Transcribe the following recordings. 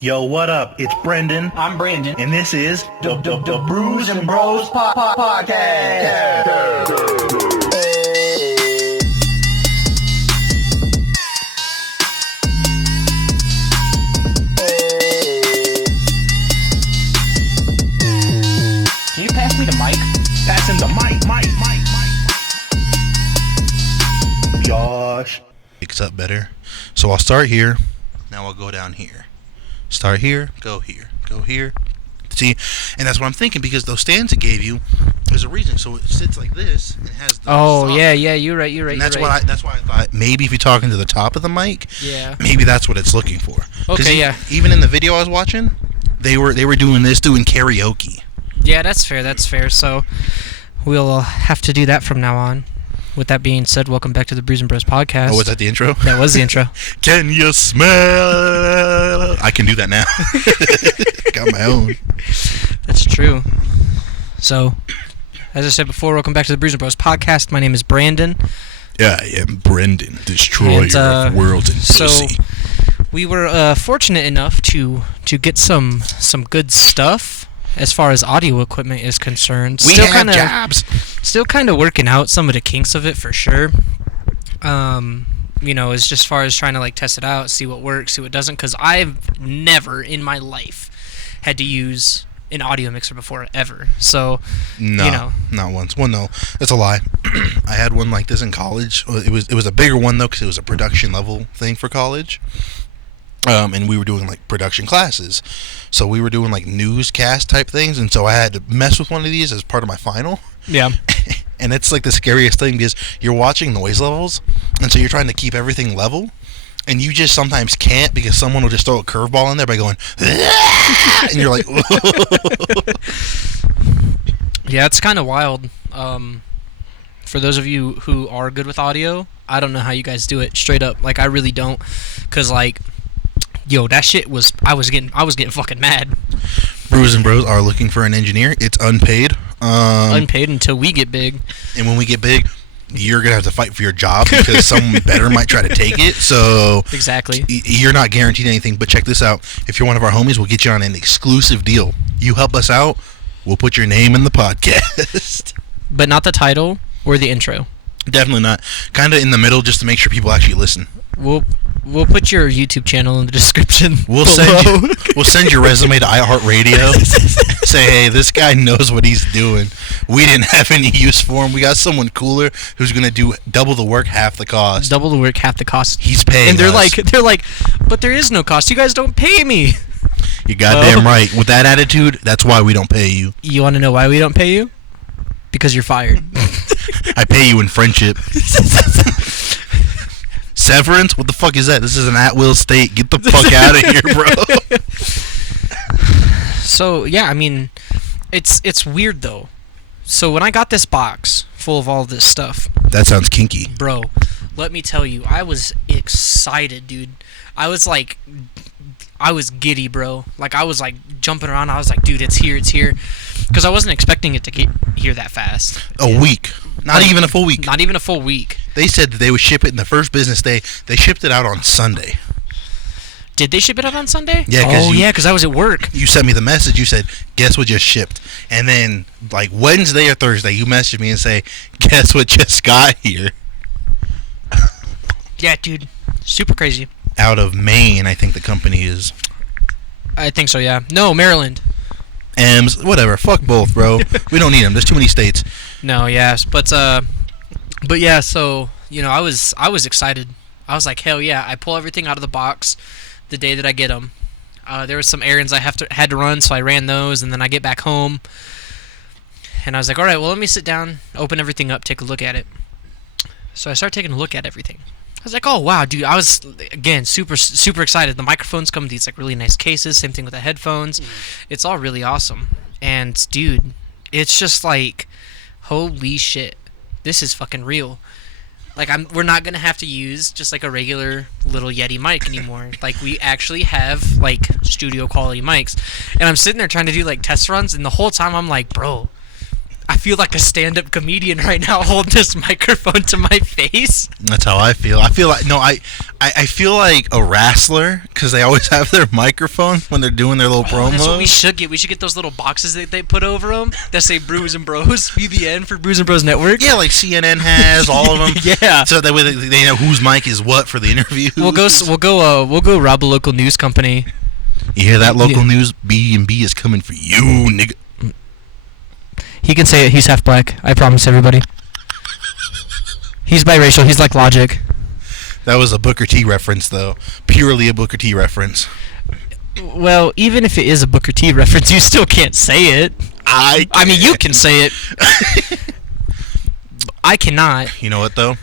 Yo, what up? It's Brendan. I'm Brandon. And this is the Brews and Bros podcast. Can you pass me the mic? Passing the mic. Josh. Picks up better. So I'll start here. Now I'll go down here. Start here, go here, go here. See, and that's what I'm thinking, because those stands it gave you, there's a reason. So it sits like this and has the soft. Yeah, you're right. And that's why I thought maybe if you're talking to the top of the mic, maybe that's what it's looking for. Okay, Even in the video I was watching, they were doing karaoke. Yeah, that's fair. So we'll have to do that from now on. With that being said, welcome back to the Brews and Bros podcast. Oh, was that the intro? That was the intro. Can you smell? I can do that now. Got my own. That's true. So, as I said before, welcome back to the Brews and Bros podcast. My name is Brandon. Yeah, I am Brendan, destroyer of worlds and pussy. So, we were fortunate enough to get some good stuff as far as audio equipment is concerned. We have jobs. Still kind of working out some of the kinks of it for sure. It's just as far as trying to test it out, see what works, see what doesn't. Because I've never in my life had to use an audio mixer before, ever. So, not once. Well, no, that's a lie. I had one like this in college. It was a bigger one though, because it was a production level thing for college. And we were doing production classes, so we were doing newscast type things, and so I had to mess with one of these as part of my final. Yeah. And it's the scariest thing, because you're watching noise levels, and so you're trying to keep everything level, and you just sometimes can't, because someone will just throw a curveball in there by going, and you're like, yeah, it's kind of wild. For those of you who are good with audio, I don't know how you guys do it. Straight up, I really don't, because that shit was I was getting fucking mad. Brews and Bros are looking for an engineer. It's unpaid. Unpaid until we get big. And when we get big, you're gonna have to fight for your job, because someone better might try to take it. So exactly, you're not guaranteed anything. But check this out: if you're one of our homies, we'll get you on an exclusive deal. You help us out, we'll put your name in the podcast. But not the title or the intro. Definitely not. Kind of in the middle, just to make sure people actually listen. We'll put your YouTube channel in the description. We'll send your resume to iHeartRadio. Say, hey, this guy knows what he's doing. We didn't have any use for him. We got someone cooler who's gonna do double the work, half the cost. Double the work, half the cost. He's paying. And they're us. like, but there is no cost. You guys don't pay me. You're goddamn right. With that attitude, that's why we don't pay you. You want to know why we don't pay you? Because you're fired. I pay you in friendship. Severance? What the fuck is that? This is an at-will state. Get the fuck out of here, bro. So, yeah, I mean, it's weird, though. So, when I got this box full of all this stuff... That sounds kinky. Bro, let me tell you, I was excited, dude. I was giddy, bro. I was, jumping around. I was like, dude, it's here. Because I wasn't expecting it to get here that fast. A week. Not even a full week. Not even a full week. They said that they would ship it in the first business day. They shipped it out on Sunday. Did they ship it out on Sunday? Yeah. Because I was at work. You sent me the message. You said, guess what just shipped? And then, Wednesday or Thursday, you messaged me and say, guess what just got here? Yeah, dude. Super crazy. Out of Maine, I think the company is. I think so, yeah. No, Maryland. M's, whatever. Fuck both, bro. We don't need them. There's too many states. No, yes, but yeah. So I was excited. I was like, hell yeah! I pull everything out of the box the day that I get them. There were some errands I had to run, so I ran those, and then I get back home, and I was like, all right, well, let me sit down, open everything up, take a look at it. So I started taking a look at everything. I was like, oh wow, dude! I was again super excited. The microphones come with these really nice cases. Same thing with the headphones. It's all really awesome. And dude, it's just holy shit, this is fucking real. We're not gonna have to use just a regular little Yeti mic anymore. We actually have studio quality mics. And I'm sitting there trying to do test runs, and the whole time I'm like, bro, I feel like a stand-up comedian right now holding this microphone to my face. That's how I feel. I feel like I feel like a wrestler because they always have their microphone when they're doing their little promos. That's what we should get. We should get those little boxes that they put over them that say Brews and Bros. BBN for Brews and Bros Network. Yeah, like CNN has all of them. Yeah. So that way they know whose mic is what for the interview. We'll go rob a local news company. You hear that, local news? B&B is coming for you, nigga. He can say it. He's half black. I promise everybody. He's biracial. He's like Logic. That was a Booker T reference, though. Purely a Booker T reference. Well, even if it is a Booker T reference, you still can't say it. I mean, you can say it. I cannot. You know what, though?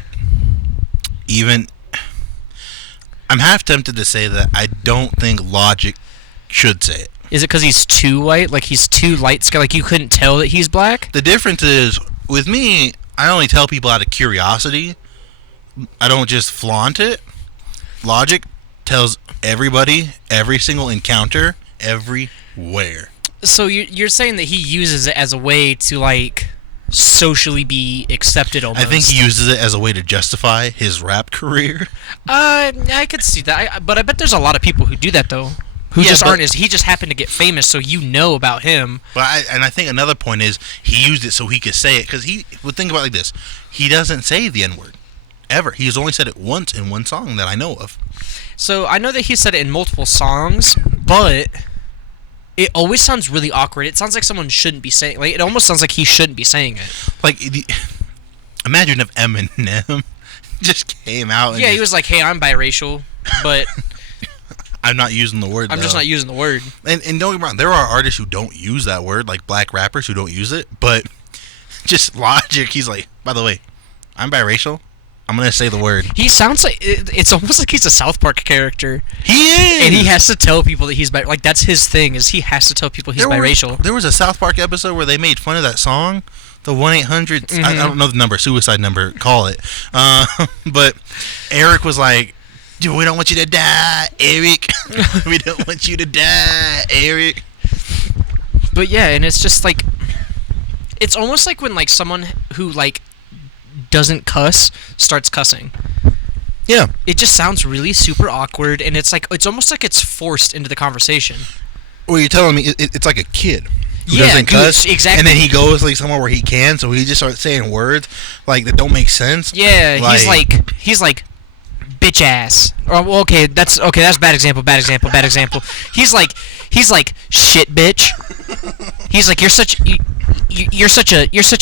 I'm half tempted to say that I don't think Logic should say it. Is it because he's too white? Like, he's too light skin? Like, you couldn't tell that he's black? The difference is, with me, I only tell people out of curiosity. I don't just flaunt it. Logic tells everybody, every single encounter, everywhere. So you're saying that he uses it as a way to, like, socially be accepted almost? I think he uses it as a way to justify his rap career. I could see that. But I bet there's a lot of people who do that, though. He just happened to get famous, so you know about him. But I think another point is he used it so he could say it, because he would think about it like this: he doesn't say the N-word ever. He's only said it once in one song that I know of. So I know that he said it in multiple songs, but it always sounds really awkward. It sounds like someone shouldn't be saying. Like, it almost sounds like he shouldn't be saying it. Like, imagine if Eminem just came out. And he was like, "Hey, I'm biracial, but." I'm not using the word. I'm just not using the word. And don't get me wrong, there are artists who don't use that word, like black rappers who don't use it. But just Logic, he's like, by the way, I'm biracial. I'm gonna say the word. He sounds like it's almost like he's a South Park character. He is, and he has to tell people that he's like that's his thing. Is he has to tell people he's biracial. There was a South Park episode where they made fun of that song, the 1-800. I don't know the number, suicide number. Call it. But Eric was like, "Dude, we don't want you to die, Eric. We don't want you to die, Eric." But yeah, and it's just like, it's almost like when like someone who like doesn't cuss starts cussing. Yeah. It just sounds really super awkward, and it's like it's almost like it's forced into the conversation. Well, you're telling me it's like a kid who doesn't cuss, exactly. And then he goes like somewhere where he can, so he just starts saying words like that don't make sense. Yeah, he's like bitch ass. Or well, okay, that's a bad example. He's like shit bitch. He's like you're such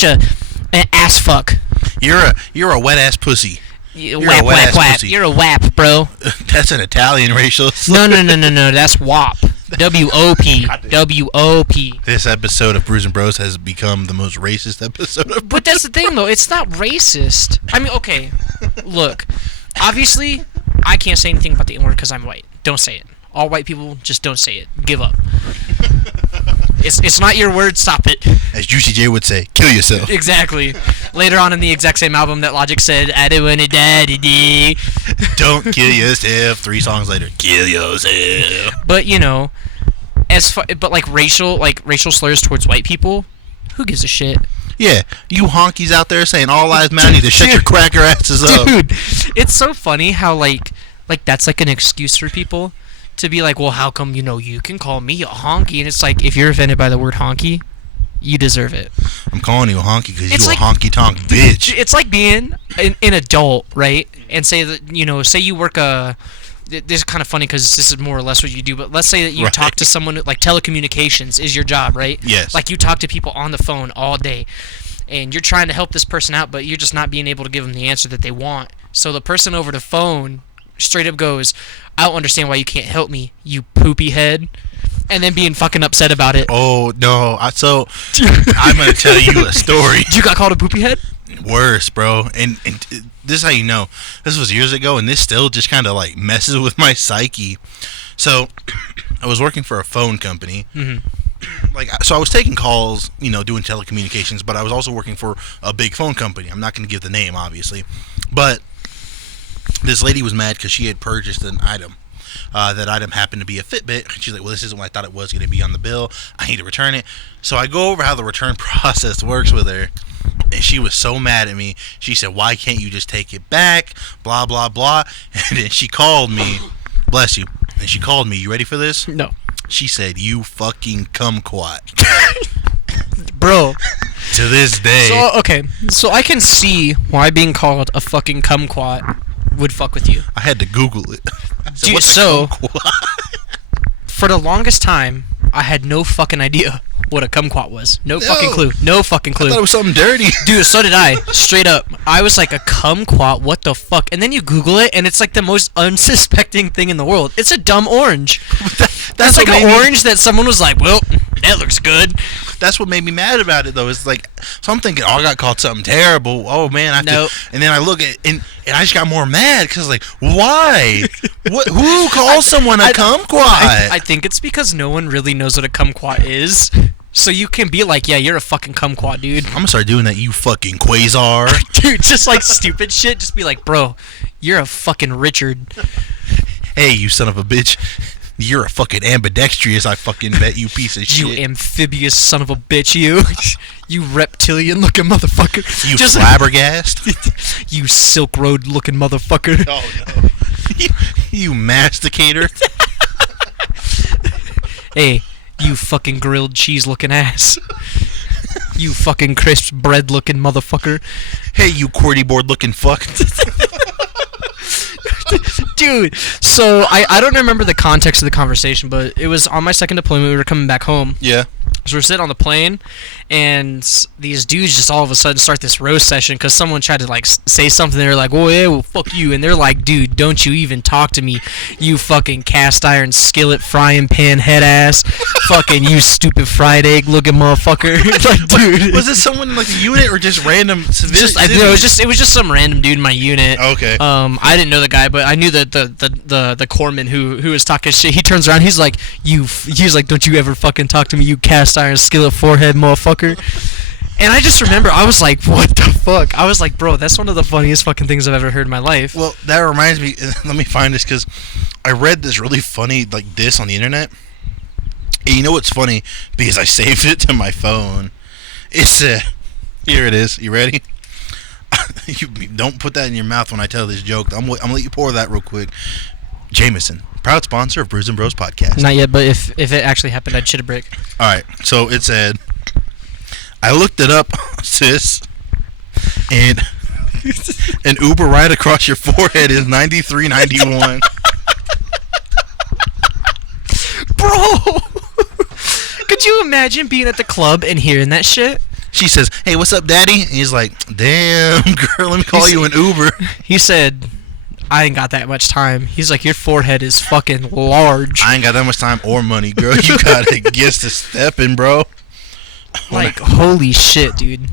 an ass fuck. You're a wet ass pussy. Whap whap whap. You're a whap, bro. That's an Italian racial. No. That's WOP. W-O-P. W-O-P. This episode of Brews and Bros has become the most racist episode of Brews. But that's the thing, though. It's not racist. I mean, okay. Look. Obviously, I can't say anything about the N-word because I'm white. Don't say it. All white people, just don't say it. Give up. It's not your word. Stop it. As Juicy J would say, kill yourself. Exactly. Later on in the exact same album that Logic said, "I don't wanna die today." Don't kill yourself. 3 songs later, kill yourself. But you know, but like racial slurs towards white people, who gives a shit? Yeah, you honkies out there saying all lives matter, need to shut your cracker asses up. Dude, it's so funny how like that's like an excuse for people to be like, well, how come, you can call me a honky? And it's like, if you're offended by the word honky, you deserve it. I'm calling you a honky because you like, a honky-tonk bitch. It's like being an adult, right? And say that, say you work this is kind of funny because this is more or less what you do, but let's say that you talk to someone, like telecommunications is your job, right? Yes. Like you talk to people on the phone all day, and you're trying to help this person out, but you're just not being able to give them the answer that they want. So the person over the phone straight up goes, "I don't understand why you can't help me, you poopy head," and then being fucking upset about it. Oh no! So I'm gonna tell you a story. You got called a poopy head? Worse, bro. And this is how you know. This was years ago, and this still just kind of like messes with my psyche. So I was working for a phone company. Mm-hmm. So I was taking calls, doing telecommunications, but I was also working for a big phone company. I'm not going to give the name, obviously, but this lady was mad because she had purchased an item, that item happened to be a Fitbit. She's like, well, this isn't what I thought it was going to be on the bill. I need to return it. So I go over how the return process works with her. And she was so mad at me. She said, why can't you just take it back? Blah, blah, blah. And then she called me. Bless you. And she called me. You ready for this? No. She said, you fucking kumquat. Bro. To this day. So, okay. So I can see why being called a fucking kumquat would fuck with you. I had to Google it. So, Dude, what's a so, kumquat? for the longest time, I had no fucking idea what a kumquat was. No fucking clue. No fucking clue. I thought it was something dirty. Dude, so did I. Straight up. I was like, a kumquat? What the fuck? And then you Google it, and it's like the most unsuspecting thing in the world. It's a dumb orange. That's like an orange that someone was like, well, that looks good. That's what made me mad about it, though. It's like, so I'm thinking, oh, I got called something terrible. Oh, man. And then I look at and I just got more mad because, like, why? Who calls someone a kumquat? I think it's because no one really knows what a kumquat is. So you can be like, yeah, you're a fucking kumquat, dude. I'm going to start doing that, you fucking quasar. Dude, just like stupid shit. Just be like, bro, you're a fucking Richard. Hey, you son of a bitch. You're a fucking ambidextrous, I fucking bet, you piece of shit. You amphibious son of a bitch, you. You reptilian looking motherfucker. You just flabbergast. You Silk Road looking motherfucker. Oh, no. You masticator. Hey, you fucking grilled cheese looking ass. You fucking crisp bread looking motherfucker. Hey, you QWERTY board looking fuck. Dude, so I don't remember the context of the conversation, but it was on my second deployment. We were coming back home. Yeah. So we're sitting on the plane, and these dudes just all of a sudden start this roast session because someone tried to like say something. They're like, "Oh yeah, well fuck you," and they're like, "Dude, don't you even talk to me, you fucking cast iron skillet frying pan head ass, fucking you stupid fried egg looking motherfucker." Like, dude, Was it someone in like a unit or just random civilians? It was just some random dude in my unit. Okay. I didn't know the guy, but I knew the corpsman who was talking shit. He turns around, he's like, he's like, "Don't you ever fucking talk to me, you cast iron skillet forehead motherfucker." And I just remember, I was like, what the fuck? I was like, bro, that's one of the funniest fucking things I've ever heard in my life. Well, that reminds me, let me find this, because I read this really funny, like, this on the internet. And you know what's funny? Because I saved it to my phone. It's, here it is. You ready? You don't put that in your mouth when I tell this joke. I'm going to let you pour that real quick. Jameson, proud sponsor of Brews and Bros podcast. Not yet, but if it actually happened, I'd shit a brick. All right, so it said, I looked it up, sis, and an Uber ride across your forehead is $93.91. Bro! Could you imagine being at the club and hearing that shit? She says, hey, what's up, daddy? And he's like, damn, girl, let me call you an Uber. He said, I ain't got that much time. He's like, your forehead is fucking large. I ain't got that much time or money, girl. You gotta get to stepping, bro. Like, holy shit, dude.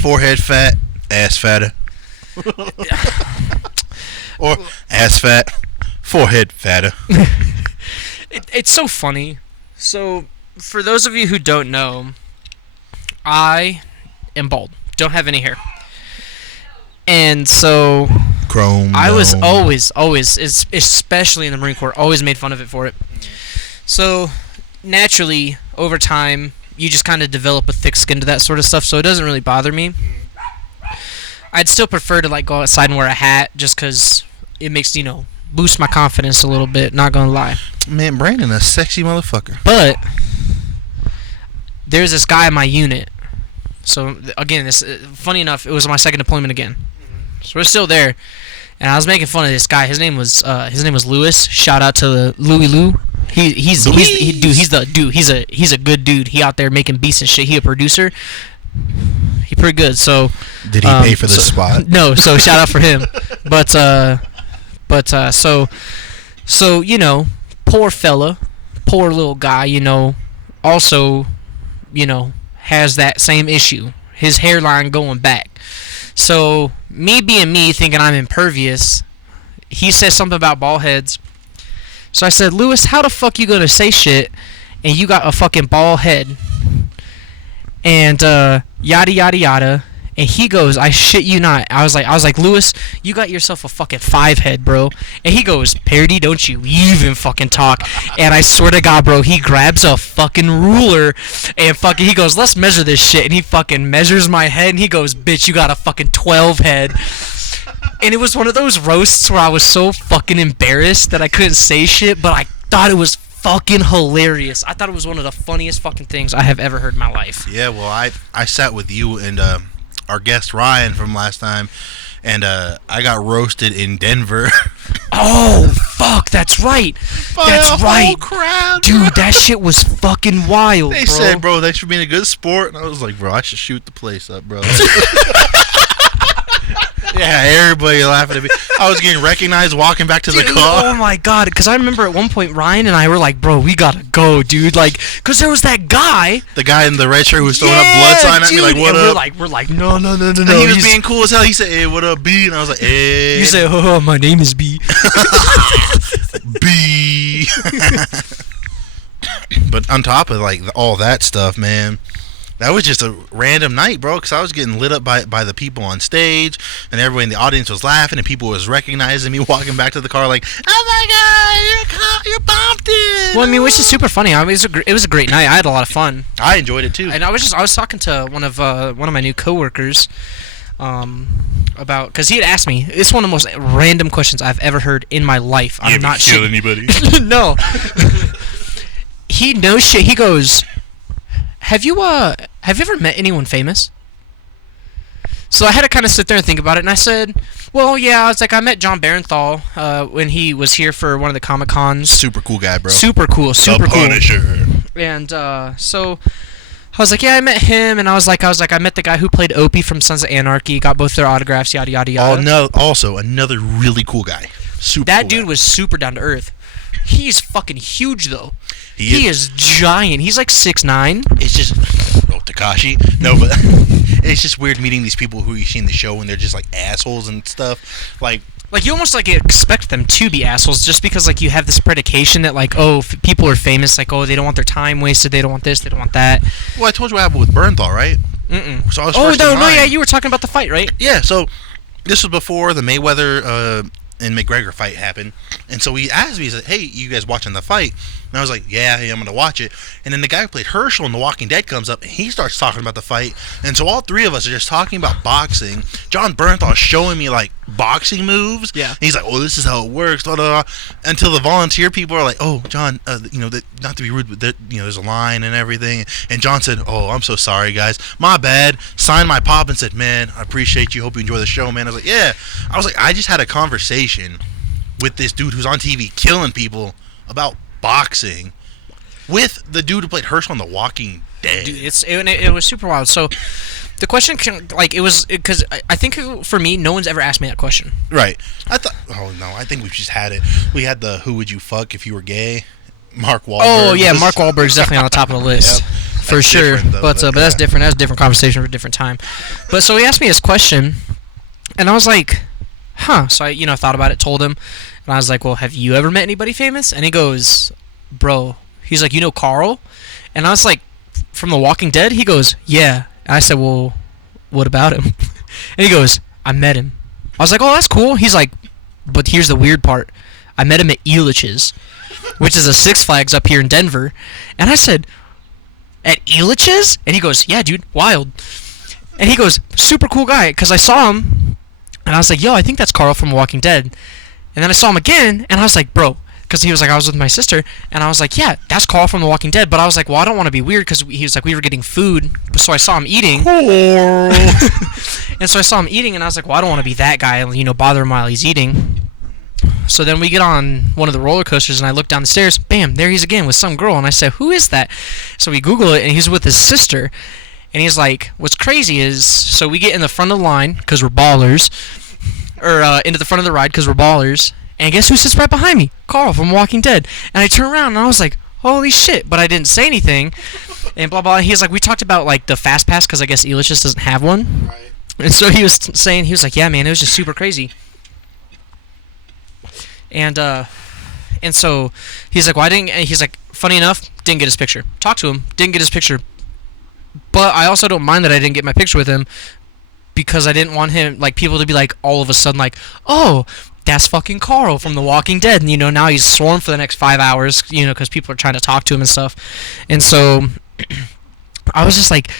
Forehead fat, ass fatter. Or ass fat, forehead fatter. It's so funny. So, for those of you who don't know, I am bald. Don't have any hair. And so, Chrome. I was always, especially in the Marine Corps, always made fun of it for it. So, naturally, over time, you just kind of develop a thick skin to that sort of stuff, so it doesn't really bother me. I'd still prefer to like go outside and wear a hat just because it makes, boost my confidence a little bit, not gonna lie. Man, Brandon, a sexy motherfucker. But there's this guy in my unit. So, again, this funny enough, it was my second deployment again. So we're still there. And I was making fun of this guy. His name was Lewis. Shout out to Louie Lou. He's a good dude. He out there making beats and shit. He a producer. He pretty good. So did he pay for this spot? No. So shout out for him. But poor fella, poor little guy. Also, has that same issue. His hairline going back. So, me being me, thinking I'm impervious, he says something about bald heads. So I said, Lewis, how the fuck you gonna say shit and you got a fucking bald head? And, yada yada yada. And he goes, I shit you not. I was like, Lewis, you got yourself a fucking 5 head, bro. And he goes, Parody, don't you even fucking talk. And I swear to God, bro, he grabs a fucking ruler and fucking, he goes, let's measure this shit. And he fucking measures my head and he goes, bitch, you got a fucking 12 head. And it was one of those roasts where I was so fucking embarrassed that I couldn't say shit, but I thought it was fucking hilarious. I thought it was one of the funniest fucking things I have ever heard in my life. Yeah, well, I sat with you and our guest Ryan from last time, and I got roasted in Denver. Oh, fuck, that's right. That's right. Crowd, dude, that shit was fucking wild, They bro. said, bro, thanks for being a good sport. And I was like, bro, I should shoot the place up, bro. Yeah, everybody laughing at me. I was getting recognized walking back to the car. Oh my God, because I remember at one point Ryan and I were like, bro, we gotta go, dude. Like, because there was that guy. The guy in the red shirt who was throwing up blood sign at me, like, what and up? We're like, no. And he was being cool as hell. He said, hey, what up, B? And I was like, hey. You said, oh, my name is B. B. But on top of, like, all that stuff, man, that was just a random night, bro, because I was getting lit up by the people on stage, and everybody in the audience was laughing, and people was recognizing me walking back to the car like, oh my God, you're Bompton. Well, I mean, which is super funny. I mean, it was a great night. I had a lot of fun. I enjoyed it, too. And I was talking to one of my new coworkers about, because he had asked me, it's one of the most random questions I've ever heard in my life. I'm not kill shit. anybody? No. He knows shit. He goes, Have you ever met anyone famous? So I had to kind of sit there and think about it, and I said, well, yeah. I was like, I met John Barenthal when he was here for one of the Comic Cons. Super cool guy, bro. Super cool. The Punisher. And so I was like, yeah, I met him, and I was like, I met the guy who played Opie from Sons of Anarchy, got both their autographs, yada yada yada. Oh no! Also, another really cool guy. Super. That cool dude guy. was super down to earth. He's fucking huge though. He is giant. He's like 6'9". It's just Takashi. No, but it's just weird meeting these people who you see in the show and they're just like assholes and stuff. Like you almost like expect them to be assholes just because like you have this predication that like, oh, people are famous, like, oh, they don't want their time wasted, they don't want this, they don't want that. Well, I told you what happened with Bernthal, right? Mm-mm. So I was oh first in no, line. yeah, you were talking about the fight, right? Yeah. So this was before the Mayweather and McGregor fight happened, and so he asked me, he said, "Hey, you guys watching the fight?" And I was like, yeah, I'm going to watch it. And then the guy who played Herschel in The Walking Dead comes up, and he starts talking about the fight. And so all three of us are just talking about boxing. John Bernthal is showing me, like, boxing moves. Yeah. And he's like, oh, this is how it works, blah, blah, blah. Until the volunteer people are like, oh, John, not to be rude, but there's a line and everything. And John said, oh, I'm so sorry, guys. My bad. Signed my pop and said, man, I appreciate you. Hope you enjoy the show, man. I was like, yeah. I was like, I just had a conversation with this dude who's on TV killing people about boxing with the dude who played Herschel on The Walking Dead. Dude, it was super wild. So the question because I think for me, no one's ever asked me that question. Right. I think we've just had it. We had the who would you fuck if you were gay? Mark Wahlberg. Oh yeah, Mark Wahlberg's definitely on the top of the list. Yep. For That's sure. different, though, But that's different. That's a different conversation for a different time. But so he asked me this question, and I was like, huh. So I thought about it, told him, and I was like, well, have you ever met anybody famous? And he goes, bro. He's like, you know Carl? And I was like, from The Walking Dead? He goes, yeah. And I said, well, what about him? And he goes, I met him. I was like, oh, that's cool. He's like, but here's the weird part. I met him at Elitch's, which is a Six Flags up here in Denver. And I said, at Elitch's? And he goes, yeah, dude, wild. And he goes, super cool guy, because I saw him, and I was like, yo, I think that's Carl from Walking Dead. And then I saw him again, and I was like, bro, because he was like, I was with my sister, and I was like, yeah, that's Carl from The Walking Dead. But I was like, well, I don't want to be weird, because he was like, we were getting food, so I saw him eating. And so I saw him eating, and I was like, well, I don't want to be that guy and, bother him while he's eating. So then we get on one of the roller coasters, and I look down the stairs, bam, there he's again with some girl, and I said, who is that? So we Google it, and he's with his sister, and he's like, what's crazy is, so we get in the front of the line, because we're ballers, or into the front of the ride, because we're ballers, and guess who sits right behind me? Carl from Walking Dead. And I turned around, and I was like, holy shit, but I didn't say anything, and blah, blah, and he's like, we talked about, like, the Fast Pass, because I guess Elish just doesn't have one, Right. And so he was saying, he was like, yeah, man, it was just super crazy. And so he's like, he's like, funny enough, didn't get his picture. Talked to him, didn't get his picture. But I also don't mind that I didn't get my picture with him because I didn't want him, like, people to be like, all of a sudden, like, oh, that's fucking Carl from The Walking Dead. And, now he's sworn for the next 5 hours, because people are trying to talk to him and stuff. And so I was just like,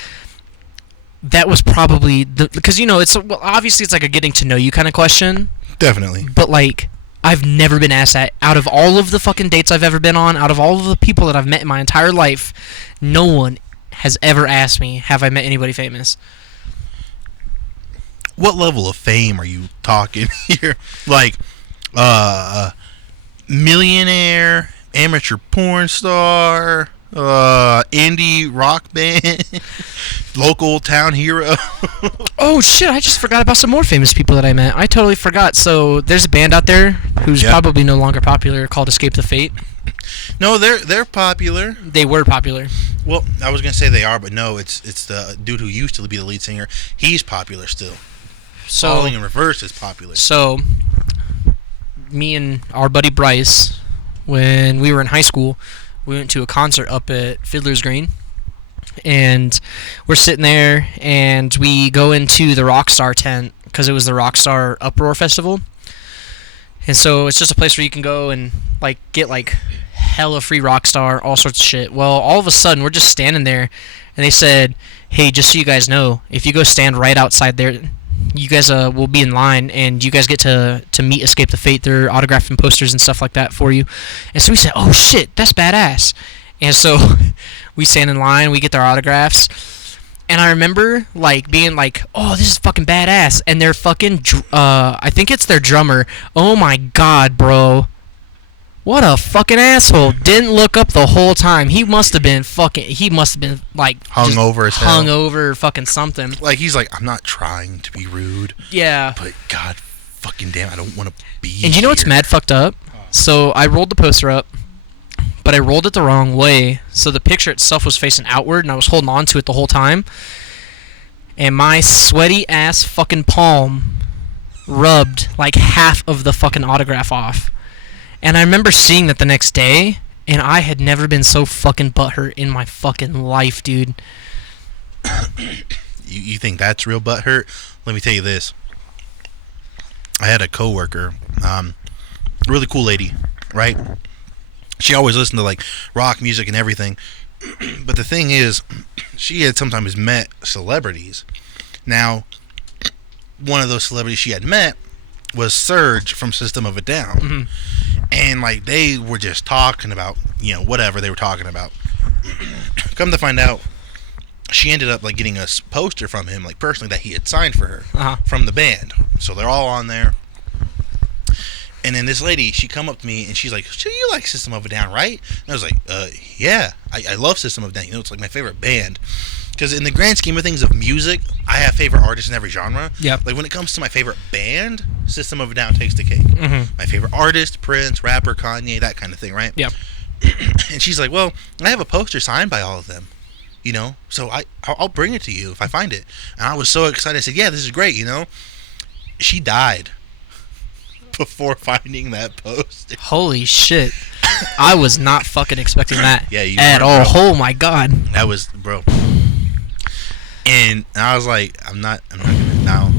that was probably because obviously it's like a getting to know you kind of question. Definitely. But like, I've never been asked that. Out of all of the fucking dates I've ever been on, out of all of the people that I've met in my entire life, no one has ever asked me, have I met anybody famous? What level of fame are you talking here? Like, millionaire, amateur porn star, indie rock band, local town hero. Oh shit, I just forgot about some more famous people that I met. I totally forgot. So there's a band out there who's probably no longer popular called Escape the Fate. No, they're popular. They were popular. Well, I was gonna say they are, but no, it's the dude who used to be the lead singer. He's popular still. So Falling in Reverse is popular. So me and our buddy Bryce, when we were in high school, we went to a concert up at Fiddler's Green, and we're sitting there, and we go into the Rockstar tent because it was the Rockstar Uproar Festival, and so it's just a place where you can go and like get like hella free Rockstar, all sorts of shit. Well, all of a sudden we're just standing there, and they said, "Hey, just so you guys know, if you go stand right outside there, you guys will be in line, and you guys get to meet Escape the Fate. They're autographing posters and stuff like that for you." And so we said, "Oh shit, that's badass." And so we stand in line, we get their autographs, and I remember like being like, "Oh, this is fucking badass." And their fucking I think it's their drummer. Oh my god, bro. What a fucking asshole. Didn't look up the whole time. He must have been like hungover as hell. Hungover, fucking something. Like he's like, I'm not trying to be rude. Yeah. But god fucking damn, I don't want to be And you know what's mad fucked up? So I rolled the poster up, but I rolled it the wrong way. So the picture itself was facing outward, and I was holding on to it the whole time. And my sweaty ass fucking palm rubbed like half of the fucking autograph off. And I remember seeing that the next day, and I had never been so fucking butthurt in my fucking life, dude. You think that's real butthurt? Let me tell you this. I had a coworker, really cool lady, right? She always listened to like rock music and everything. But the thing is, she had sometimes met celebrities. Now, one of those celebrities she had met was Serge from System of a Down. Mm-hmm. And like they were just talking about, whatever they were talking about. Come to find out, she ended up like getting a poster from him, like personally, that he had signed for her from the band. So they're all on there. And then this lady, she come up to me and she's like, "So you like System of a Down, right?" And I was like, yeah, I love System of a Down. It's like my favorite band. Because in the grand scheme of things of music, I have favorite artists in every genre. Yep. Like when it comes to my favorite band, System of a Down takes the cake. Mm-hmm. My favorite artist, Prince, rapper, Kanye, that kind of thing, right? Yep. And she's like, "Well, I have a poster signed by all of them, so I'll bring it to you if I find it." And I was so excited. I said, "Yeah, this is great, She died before finding that poster. Holy shit. I was not fucking expecting that at all. Bro. Oh my god. That was, bro. And I was like, I'm not gonna now.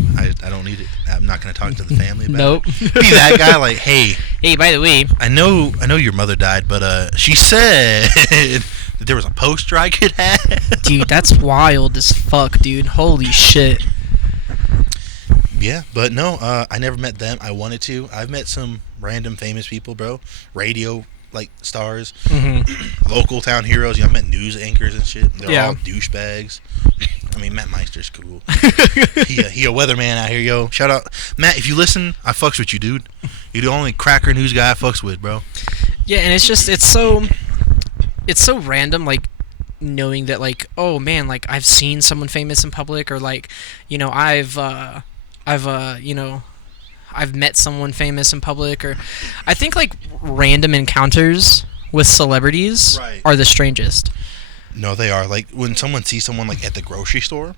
I don't need it. I'm not gonna talk to the family about it. Be that guy, like, hey, by the way, I know your mother died, but she said that there was a poster I could have. Dude, that's wild as fuck, dude. Holy shit. Yeah, but no, I never met them. I wanted to. I've met some random famous people, bro. Radio stars, local town heroes. I met news anchors and shit. They're all douchebags. I mean, Matt Meister's cool. he a weatherman out here, yo. Shout out, Matt. If you listen, I fucks with you, dude. You're the only cracker news guy I fucks with, bro. Yeah, and it's so random, like knowing that, like, oh man, like I've seen someone famous in public, or like, I've met someone famous in public, or I think like random encounters with celebrities are the strangest. No, they are. Like when someone sees someone like at the grocery store.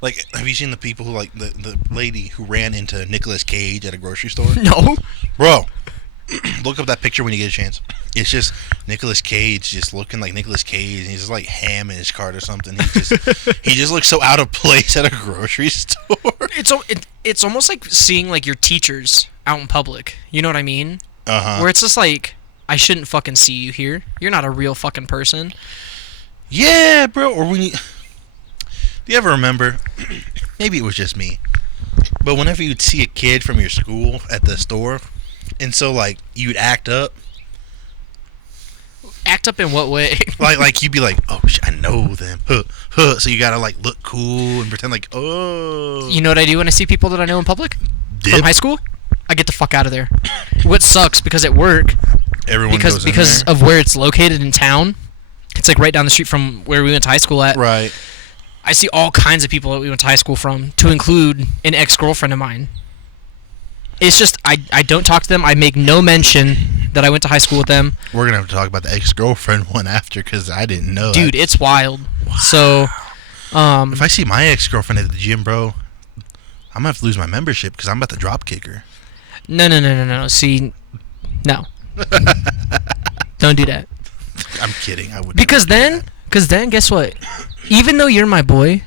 Like, have you seen the people who like the lady who ran into Nicolas Cage at a grocery store? No, bro. Look up that picture when you get a chance. It's just Nicolas Cage just looking like Nicolas Cage, and he's just like ham in his cart or something. He just looks so out of place at a grocery store. It's almost like seeing like your teachers out in public. You know what I mean? Where it's just like, I shouldn't fucking see you here. You're not a real fucking person. Yeah, bro. Or when you... Do you ever remember... Maybe it was just me. But whenever you'd see a kid from your school at the store, and so, like, you'd act up. Act up in what way? like you'd be like, oh, I know them. So you gotta, like, look cool and pretend like, oh. You know what I do when I see people that I know in public? Dip? From high school? I get the fuck out of there. What sucks, because at work... Everyone goes in because there. of where it's located in town. It's like right down the street from where we went to high school at. Right. I see all kinds of people that we went to high school from, to include an ex-girlfriend of mine. It's just, I don't talk to them. I make no mention that I went to high school with them. We're going to have to talk about the ex-girlfriend one after, because I didn't know. Dude, it's wild. Wow. So, if I see my ex-girlfriend at the gym, bro, I'm going to have to lose my membership, because I'm about to drop kick her. No. See, no. Don't do that. I'm kidding. I would. Because then, guess what? Even though you're my boy,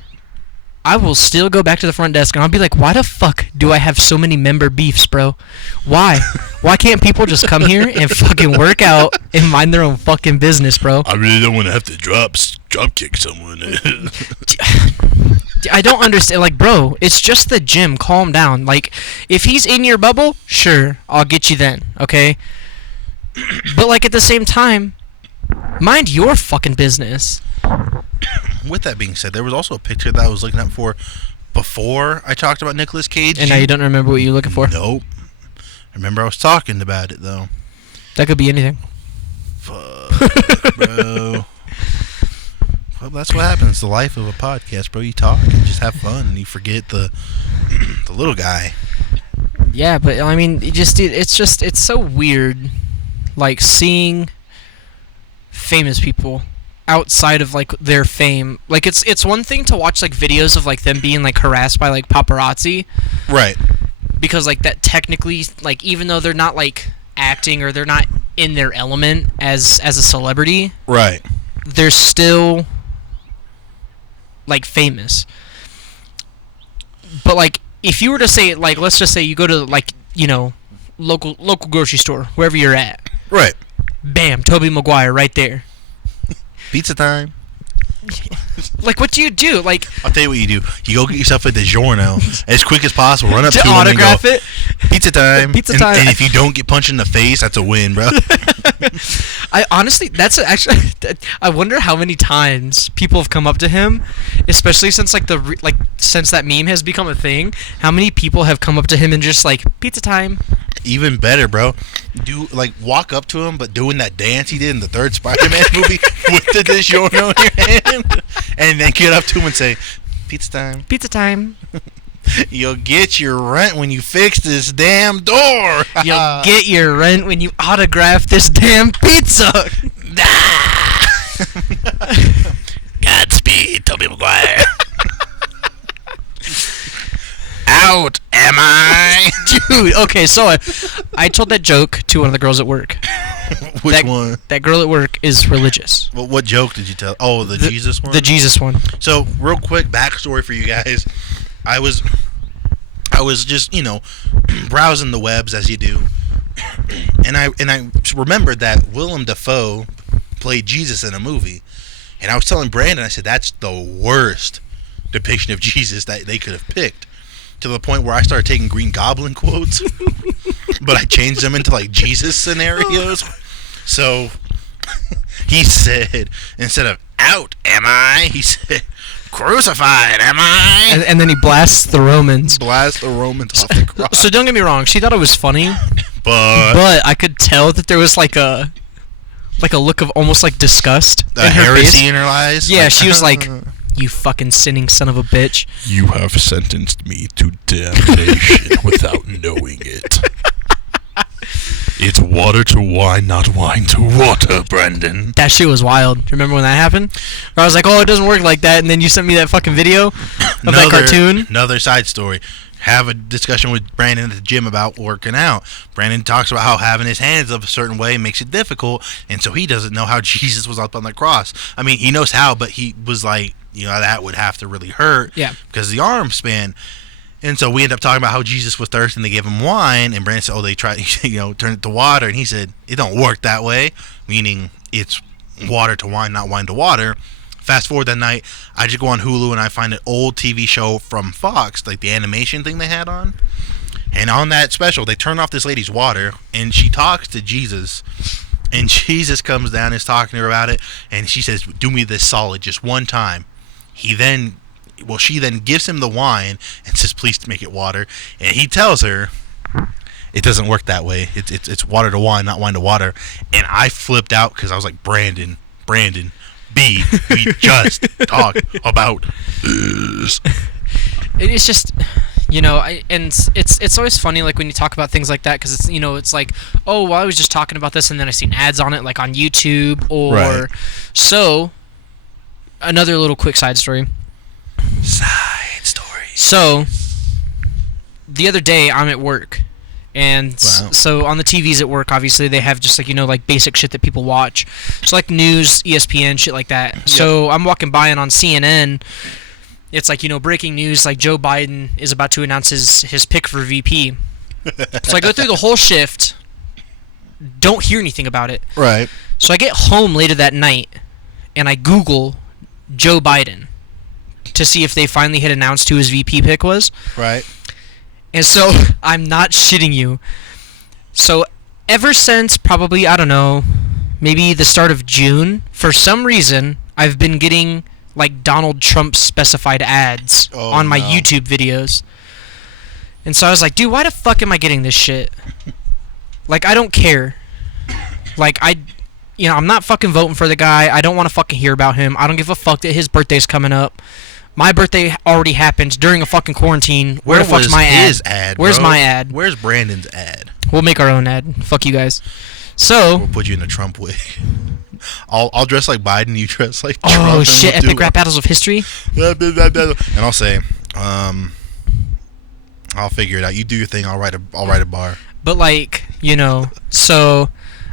I will still go back to the front desk and I'll be like, why the fuck do I have so many member beefs, bro? Why? Why can't people just come here and fucking work out and mind their own fucking business, bro? I really don't want to have to drop kick someone. I don't understand. Like, bro, it's just the gym. Calm down. Like, if he's in your bubble, sure, I'll get you then, okay? But, like, at the same time, mind your fucking business. With that being said, there was also a picture that I was looking up for before I talked about Nicolas Cage. And now you don't remember what you're looking for? Nope. I remember I was talking about it, though. That could be anything. Fuck, bro. Well, that's what happens. The life of a podcast, bro. You talk and just have fun, and you forget the little guy. Yeah, but, I mean, it's so weird, like, seeing famous people outside of like their fame. Like it's one thing to watch like videos of like them being like harassed by like paparazzi, right? Because like that technically, like, even though they're not like acting or they're not in their element as a celebrity, right, they're still like famous. But like if you were to say, like, let's just say you go to like, you know, local grocery store, wherever you're at, right, bam, Tobey Maguire right there. Pizza time. Like, what do you do? Like, I'll tell you what you do. You go get yourself a DiGiorno as quick as possible. Run up to him autograph and go, Pizza time. Pizza time. And if you don't get punched in the face, that's a win, bro. I honestly, that's actually, I wonder how many times people have come up to him, especially since like since that meme has become a thing. How many people have come up to him and just like, pizza time? Even better, bro. Walk up to him, but doing that dance he did in the third Spider-Man movie with the DiGiorno in your hand, and then get up to him and say, "Pizza time." Pizza time. You'll get your rent when you fix this damn door. You'll get your rent when you autograph this damn pizza. Godspeed, Tobey Maguire. Out am I? Dude, okay, so I told that joke to one of the girls at work. Which one? That girl at work is religious. Well, what joke did you tell? Oh, the Jesus one? The Jesus one. So, real quick backstory for you guys. I was just, you know, browsing the webs as you do. And I remembered that Willem Dafoe played Jesus in a movie. And I was telling Brandon, I said, that's the worst depiction of Jesus that they could have picked. To the point where I started taking Green Goblin quotes, but I changed them into like Jesus scenarios. So he said, instead of "out am I," he said, "Crucified am I." And then he blasts the Romans. Blast the Romans off the cross. So don't get me wrong, she thought it was funny, but I could tell that there was like a look of almost like disgust a in her heresy face. in her eyes. Yeah, she was like, "You fucking sinning son of a bitch. You have sentenced me to damnation without knowing it. It's water to wine, not wine to water, Brendan." That shit was wild. Do you remember when that happened? Where I was like, "Oh, it doesn't work like that," and then you sent me that fucking video of that cartoon. Another side story. have a discussion with Brandon at the gym about working out. Brandon talks about how having his hands up a certain way makes it difficult, and so he doesn't know how Jesus was up on the cross. I mean, he knows how, but he was like, that would have to really hurt. Yeah. Because of the arm span. And so we end up talking about how Jesus was thirsty and they gave him wine, and Brandon said, they tried, turn it to water, and he said, it don't work that way, meaning it's water to wine, not wine to water. Fast forward that night, I just go on Hulu and I find an old TV show from Fox, like the animation thing they had on. And on that special, they turn off this lady's water, and she talks to Jesus. And Jesus comes down and is talking to her about it, and she says, do me this solid just one time. She then gives him the wine and says, please make it water. And he tells her, it doesn't work that way. It's water to wine, not wine to water. And I flipped out because I was like, Brandon, B, we just talked about this. It's just, it's always funny, like, when you talk about things like that, because it's, it's like, oh, well, I was just talking about this, and then I seen ads on it, like, on YouTube, or... Right. So, another little quick side story. So, the other day, I'm at work, and so on the TVs at work, obviously, they have just, like, basic shit that people watch. So, like, news, ESPN, shit like that. Yep. So, I'm walking by, and on CNN, it's like, breaking news, like, Joe Biden is about to announce his pick for VP. So, I go through the whole shift, don't hear anything about it. Right. So, I get home later that night, and I Google Joe Biden to see if they finally had announced who his VP pick was. Right. And so, I'm not shitting you. So, ever since probably, I don't know, maybe the start of June, for some reason, I've been getting, like, Donald Trump specified ads on my YouTube videos. And so I was like, dude, why the fuck am I getting this shit? Like, I don't care. Like, I'm not fucking voting for the guy. I don't want to fucking hear about him. I don't give a fuck that his birthday's coming up. My birthday already happened during a fucking quarantine. Where the fuck's my ad? Where's my ad? Where's Brandon's ad? We'll make our own ad. Fuck you guys. So we'll put you in a Trump wig. I'll dress like Biden. You dress like Trump. Oh shit! Epic rap battles of history. And I'll say, I'll figure it out. You do your thing. I'll write a bar. But like, so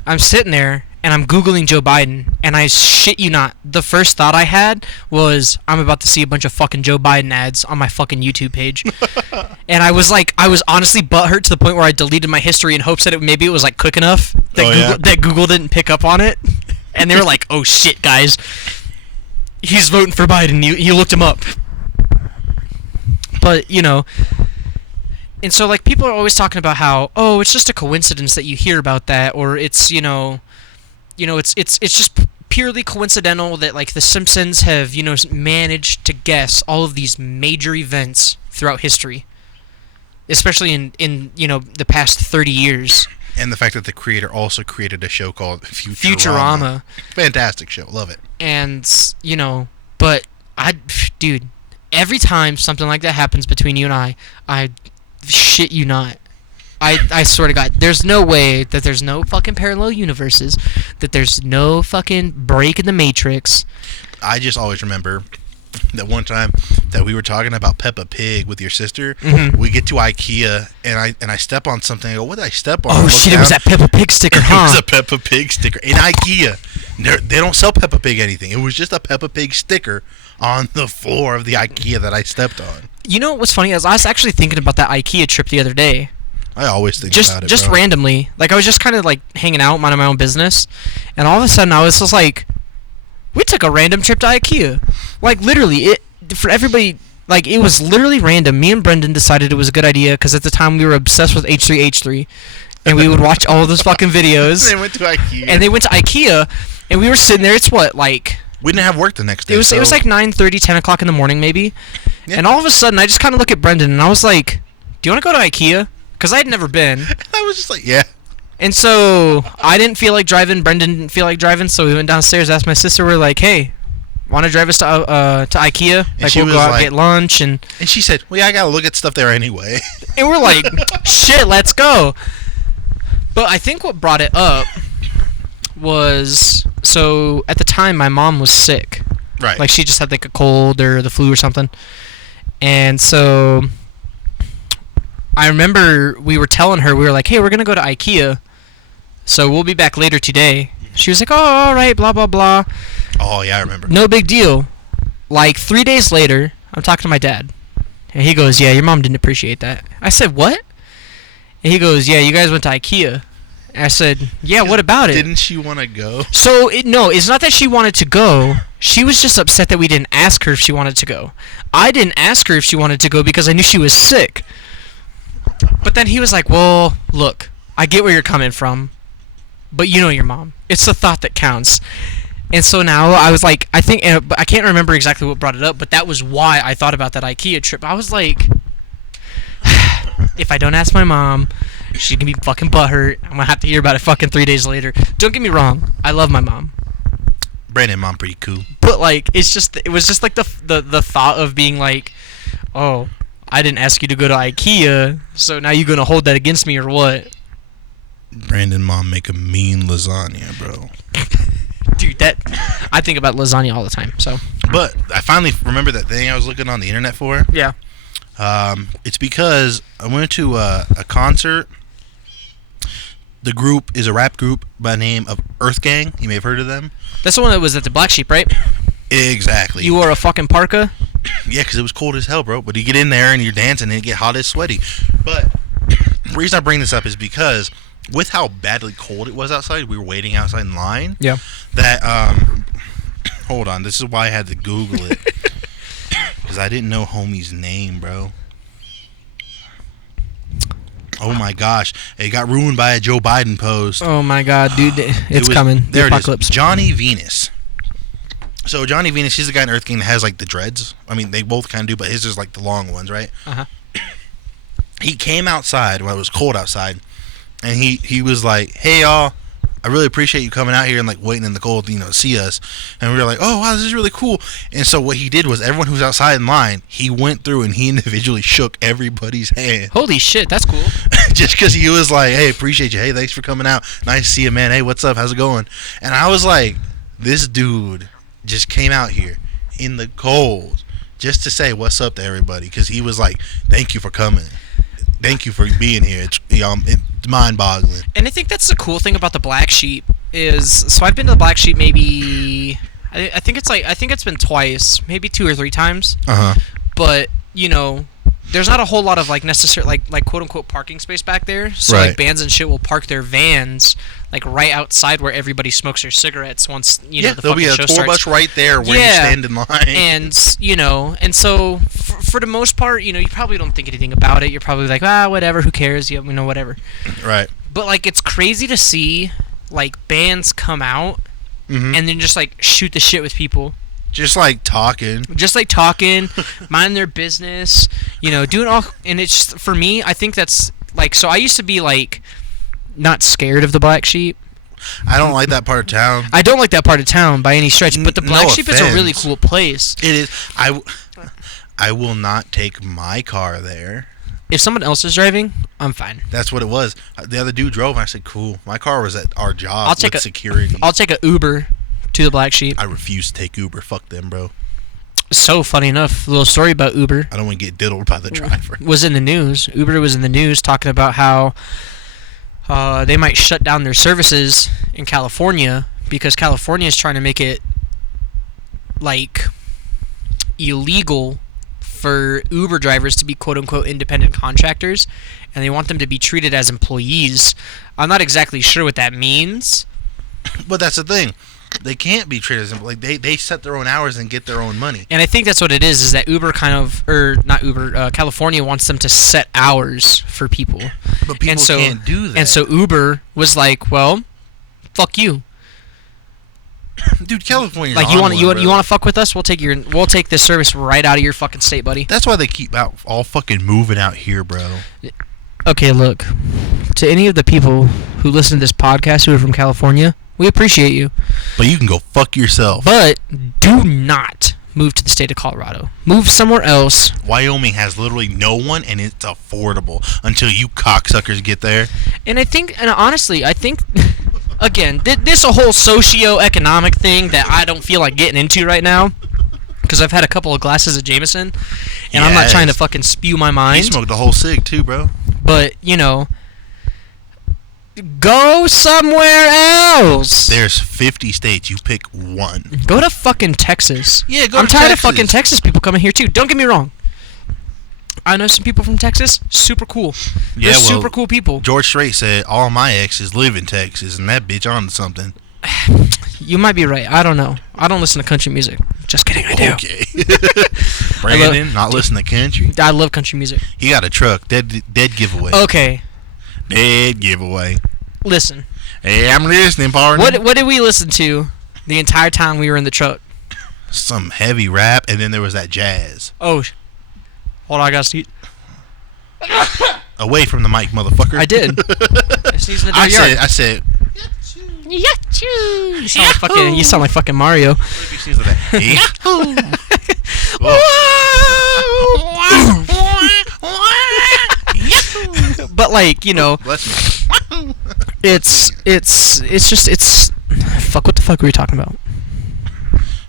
I'm sitting there. And I'm Googling Joe Biden, and I shit you not, the first thought I had was, I'm about to see a bunch of fucking Joe Biden ads on my fucking YouTube page. And I was honestly butthurt to the point where I deleted my history in hopes that maybe it was, like, quick enough that Google didn't pick up on it. And they were like, oh shit, guys, he's voting for Biden, you looked him up. But, and so, like, people are always talking about how, oh, it's just a coincidence that you hear about that, or it's, it's just purely coincidental that, like, the Simpsons have, managed to guess all of these major events throughout history, especially in the past 30 years. And the fact that the creator also created a show called Futurama. Fantastic show. Love it. And, but dude, every time something like that happens between you and I shit you not, I swear to God, there's no way that there's no fucking parallel universes, that there's no fucking break in the Matrix. I just always remember that one time that we were talking about Peppa Pig with your sister. Mm-hmm. We get to IKEA, and I step on something. I go, what did I step on? Oh shit, it was that Peppa Pig sticker, huh? It was a Peppa Pig sticker in IKEA. They don't sell Peppa Pig anything. It was just a Peppa Pig sticker on the floor of the IKEA that I stepped on. You know what's funny is I was actually thinking about that IKEA trip the other day. I always think about it, just bro. randomly. Like, I was just kind of, like, hanging out, minding my own business, and all of a sudden I was just like, we took a random trip to IKEA. Like, literally, for everybody, like, it was literally random. Me and Brendan decided it was a good idea, because at the time we were obsessed with H3H3, and we would watch all of those fucking videos. They went to IKEA. And they went to IKEA, and we were sitting there, it's what, like... We didn't have work the next day. It was like 9:30, 10 o'clock in the morning, maybe. Yeah. And all of a sudden, I just kind of look at Brendan, and I was like, do you want to go to IKEA? Because I had never been. I was just like, yeah. And so I didn't feel like driving. Brendan didn't feel like driving. So we went downstairs, asked my sister, we're like, hey, want to drive us to IKEA? Like, we'll go out and get lunch. And she said, well, yeah, I got to look at stuff there anyway. And we're like, shit, let's go. But I think what brought it up was, so at the time my mom was sick. Right. Like, she just had like a cold or the flu or something. And so I remember we were telling her, we were like, hey, we're going to go to IKEA, so we'll be back later today. She was like, oh, all right, blah, blah, blah. Oh, yeah, I remember. No big deal. Like 3 days later, I'm talking to my dad, and he goes, yeah, your mom didn't appreciate that. I said, what? And he goes, yeah, you guys went to IKEA. And I said, yeah, what about it? Didn't she want to go? So, no, it's not that she wanted to go. She was just upset that we didn't ask her if she wanted to go. I didn't ask her if she wanted to go because I knew she was sick. But then he was like, well, look, I get where you're coming from, but you know your mom. It's the thought that counts. And so now I was like, I think, I can't remember exactly what brought it up, but that was why I thought about that IKEA trip. I was like, if I don't ask my mom, she's going to be fucking butthurt. I'm going to have to hear about it fucking 3 days later. Don't get me wrong. I love my mom. Brandon, mom, pretty cool. But, like, it was just like the thought of being like, oh, I didn't ask you to go to IKEA, so now you're going to hold that against me or what? Brandon, mom, make a mean lasagna, bro. Dude, I think about lasagna all the time, so. But I finally remember that thing I was looking on the internet for. Yeah. It's because I went to a concert. The group is a rap group by the name of Earth Gang. You may have heard of them. That's the one that was at the Black Sheep, right? Exactly. You wore a fucking parka? Yeah, because it was cold as hell, bro. But you get in there and you're dancing and it get hot as sweaty. But the reason I bring this up is because with how badly cold it was outside, we were waiting outside in line. Yeah. That, hold on. This is why I had to Google it. Because I didn't know homie's name, bro. Oh my gosh. It got ruined by a Joe Biden post. Oh my god, dude. It's coming. There the it apocalypse. is. Johnny Venus. So Johnny Venus, he's the guy in Earth King that has like the dreads. I mean, they both kind of do, but his is like the long ones, right? Uh-huh. He came outside when it was cold outside, and he was like, hey, y'all, I really appreciate you coming out here and like waiting in the cold, to see us. And we were like, oh wow, this is really cool. And so what he did was everyone who was outside in line, he went through and he individually shook everybody's hand. Holy shit, that's cool. Just because he was like, hey, appreciate you. Hey, thanks for coming out. Nice to see you, man. Hey, what's up? How's it going? And I was like, this dude just came out here in the cold just to say what's up to everybody, because he was like, thank you for coming. Thank you for being here. It's mind-boggling. And I think that's the cool thing about the Black Sheep is, so I've been to the Black Sheep maybe, I think it's been twice, maybe 2 or 3 times. Uh-huh. But, there's not a whole lot of like necessary like quote unquote parking space back there. So Right. like bands and shit will park their vans like right outside where everybody smokes their cigarettes once the there'll fucking be a show tour starts. bus right there where you stand in line. And and so for the most part, you probably don't think anything about it. You're probably like, whatever, who cares? Whatever. Right. But like it's crazy to see like bands come out Mm-hmm. and then just like shoot the shit with people. Just like talking. Mind their business, doing all. And it's just, for me, I think that's like, so I used to be like not scared of the Black Sheep. I don't like that part of town. I don't like that part of town by any stretch, but the Black No Sheep is a really offense. cool place. It is. I will not take my car there. If someone else is driving, I'm fine. That's what it was. The other dude drove, and I said, cool. My car was at our job with security. I'll take a Uber to the Black Sheep. I refuse to take Uber. Fuck them, bro. So, funny enough, a little story about Uber. I don't want to get diddled by the driver. Was in the news. Uber was in the news talking about how they might shut down their services in California because California is trying to make it like illegal for Uber drivers to be quote-unquote independent contractors, and they want them to be treated as employees. I'm not exactly sure what that means. But that's the thing. They can't be treated as like they set their own hours and get their own money. And I think that's what it is that Uber California wants them to set hours for people. But people can't do that. And so Uber was like, well, fuck you. Dude, California. Like you want to fuck with us? We'll take this service right out of your fucking state, buddy. That's why they keep out all fucking moving out here, bro. Okay, look. To any of the people who listen to this podcast who are from California, we appreciate you. But you can go fuck yourself. But do not move to the state of Colorado. Move somewhere else. Wyoming has literally no one, and it's affordable until you cocksuckers get there. And honestly, I think again, this a whole socio-economic thing that I don't feel like getting into right now, because I've had a couple of glasses of Jameson, and I'm not trying to fucking spew my mind. You smoked the whole cig too, bro. But, you know, go somewhere else. There's 50 states. You pick one. Go to fucking Texas. Yeah, go I'm to tired Texas. of fucking Texas people coming here, too. Don't get me wrong. I know some people from Texas. Super cool. Yeah, They're well, super cool people. George Strait said all my exes live in Texas, and that bitch on to something. You might be right. I don't know. I don't listen to country music. Just kidding, I do. Okay. Brandon, not listening to country. I love country music. He got a truck. Dead giveaway. Okay, Dead giveaway. listen. Hey, I'm listening, partner. What did we listen to the entire time we were in the truck? Some heavy rap, and then there was that jazz. Oh, hold on, I got to sneeze. Away from the mic, motherfucker. I did. I sneezed in the yard. I said, You sound like fucking Mario. what if you sneeze like that? But like, you know, Bless me. it's fuck. What the fuck were we talking about?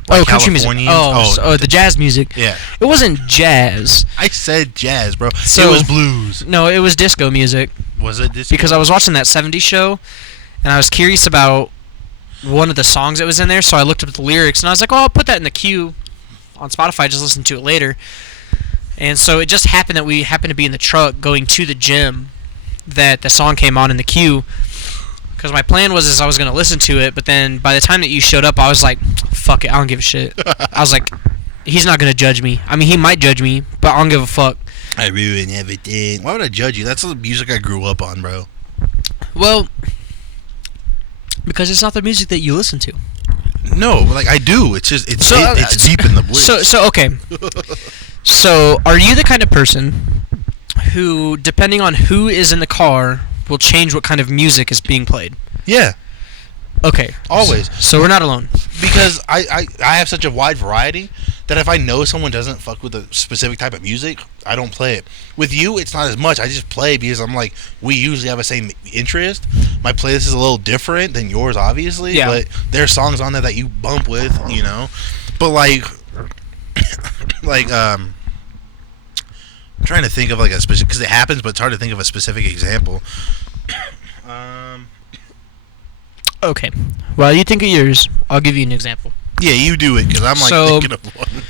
Like Country music. Californians? The jazz music. Yeah. It wasn't jazz. I said jazz, bro. So- it was blues. No, it was disco music. Was it this? Because I was watching that 70s show, and I was curious about one of the songs that was in there, so I looked up the lyrics, and I was like, oh, I'll put that in the queue on Spotify, just listen to it later. And so it just happened that we happened to be in the truck going to the gym that the song came on in the queue. Because my plan was I was going to listen to it, but then by the time that you showed up, I was like, fuck it, I don't give a shit. I was like, he's not going to judge me. I mean, he might judge me, but I don't give a fuck. I ruin everything. Why would I judge you? That's the music I grew up on, bro. Well, because it's not the music that you listen to. No, like I do. It's just it's deep in the blues. So okay. So, are you the kind of person who, depending on who is in the car, will change what kind of music is being played? Yeah, Okay. always. So we're not alone. Because I have such a wide variety that if I know someone doesn't fuck with a specific type of music, I don't play it. With you, it's not as much. I just play because I'm like, we usually have the same interest. My playlist is a little different than yours, obviously. Yeah. But there's songs on there that you bump with, you know. But like, I'm trying to think of like a specific, because it happens, but it's hard to think of a specific example. Okay. While you think of yours, I'll give you an example. Yeah, you do it, because I'm like So- thinking of one.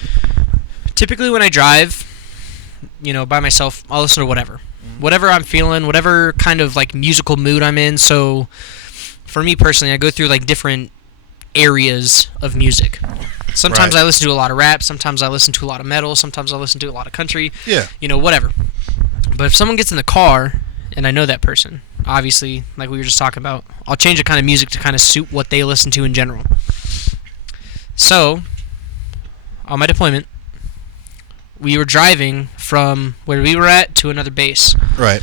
Typically when I drive, you know, by myself, I'll listen to whatever. Whatever I'm feeling, whatever kind of like musical mood I'm in. So for me personally, I go through like different areas of music. Sometimes Right. I listen to a lot of rap, sometimes I listen to a lot of metal, sometimes I listen to a lot of country. Yeah. You know, whatever. But if someone gets in the car and I know that person, obviously, like we were just talking about, I'll change the kind of music to kind of suit what they listen to in general. So, on my deployment, we were driving from where we were at to another base. Right.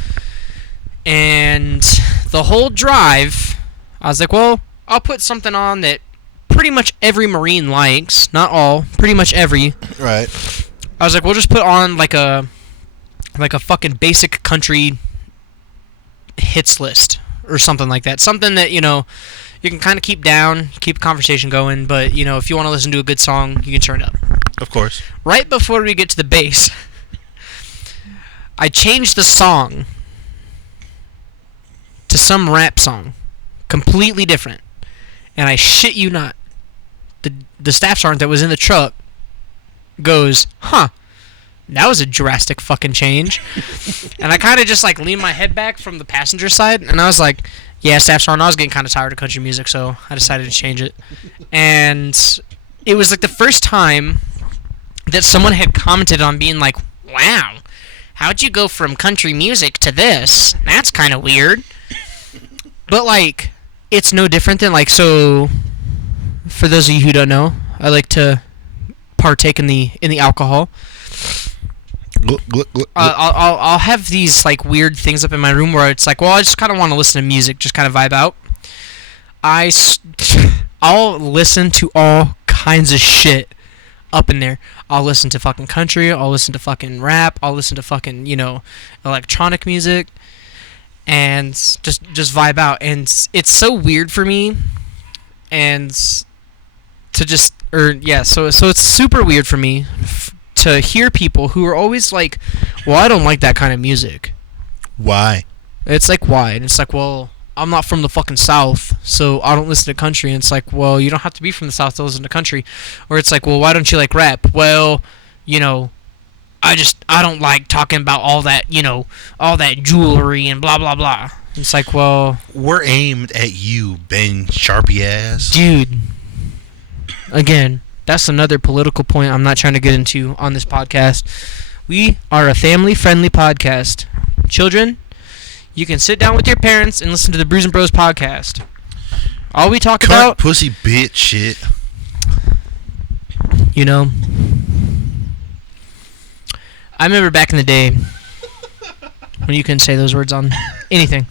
And the whole drive, I was like, well, I'll put something on that pretty much every Marine likes. Not all, pretty much every. Right. I was like, we'll just put on like a fucking basic country hits list or something like that. Something that, you know, you can kind of keep down, keep a conversation going, but, you know, if you want to listen to a good song, you can turn it up. Of course. Right before we get to the base, I changed the song to some rap song. Completely different. And I shit you not, the staff sergeant that was in the truck goes, huh, that was a drastic fucking change. And I kind of just like leaned my head back from the passenger side, and I was like, yeah, staff sergeant, I was getting kind of tired of country music, so I decided to change it. And it was like the first time that someone had commented on being like, wow, how'd you go from country music to this? That's kind of weird. But like, it's no different than like, so for those of you who don't know, I like to partake in the alcohol. I'll have these like weird things up in my room where it's like, well, I just kind of want to listen to music, just kind of vibe out. I'll listen to all kinds of shit up in there. I'll listen to fucking country, I'll listen to fucking rap, I'll listen to fucking, you know, electronic music, and just vibe out. And it's so weird for me, and to just, so it's super weird for me to hear people who are always like, well, I don't like that kind of music. Why? It's like, why? And it's like, well, I'm not from the fucking South, so I don't listen to country. And it's like, well, you don't have to be from the South to listen to country. Or it's like, well, why don't you like rap? Well, you know, I don't like talking about all that, you know, all that jewelry and blah, blah, blah. It's like, well... We're aimed at you, Ben Sharpie ass. Dude. Again, that's another political point I'm not trying to get into on this podcast. We are a family-friendly podcast. Children, you can sit down with your parents and listen to the Brews and Bros podcast. All we talk about... pussy bitch shit. You know... I remember back in the day when you couldn't say those words on anything.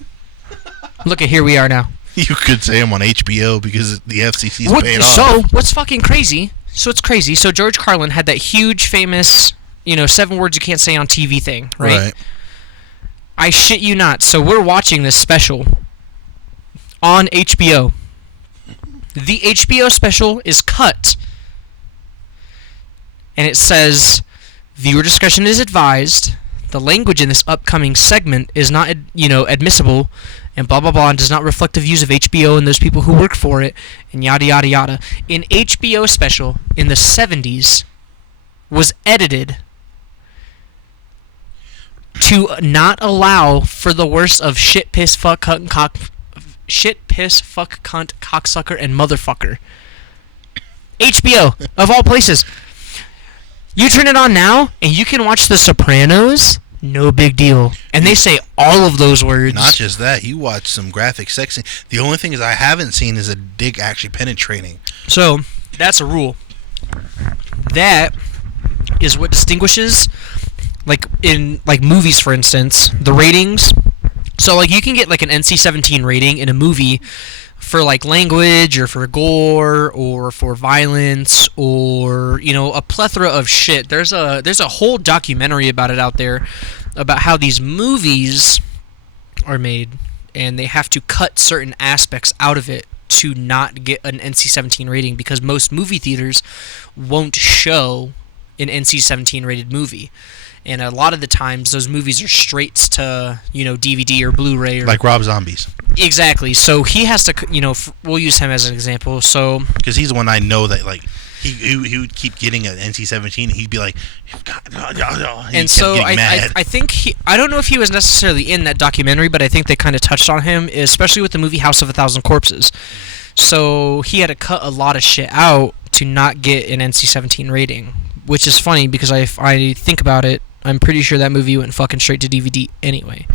Look at here we are now. You could say them on HBO because the FCC's paying off. So, what's fucking crazy? So, it's crazy. So, George Carlin had that huge, famous, 7 words you can't say on TV thing, right? I shit you not. So, we're watching this special on HBO. The HBO special is cut. And it says... Viewer discretion is advised. The language in this upcoming segment is not, admissible, and blah, blah, blah, and does not reflect the views of HBO and those people who work for it, and yada, yada, yada. An HBO special in the 70s was edited to not allow for the worst of shit, piss, fuck, cunt, cocksucker, and motherfucker. HBO, of all places. You turn it on now, and you can watch The Sopranos, no big deal. And they say all of those words. Not just that, you watch some graphic sex. The only thing is I haven't seen is a dick actually penetrating. So, that's a rule. That is what distinguishes, in movies, for instance, the ratings. So, you can get, an NC-17 rating in a movie for language or for gore or for violence or a plethora of shit. There's a whole documentary about it out there about how these movies are made and they have to cut certain aspects out of it to not get an NC-17 rating because most movie theaters won't show an NC-17 rated movie. And a lot of the times, those movies are straights to, DVD or Blu-ray. Like Rob Zombie's. Exactly. So he has to, we'll use him as an example. So because he's the one I know that, he would keep getting an NC-17, and he'd be like, and so I think I don't know if he was necessarily in that documentary, but I think they kind of touched on him, especially with the movie House of a Thousand Corpses. So he had to cut a lot of shit out to not get an NC-17 rating, which is funny because I think about it. I'm pretty sure that movie went fucking straight to DVD anyway.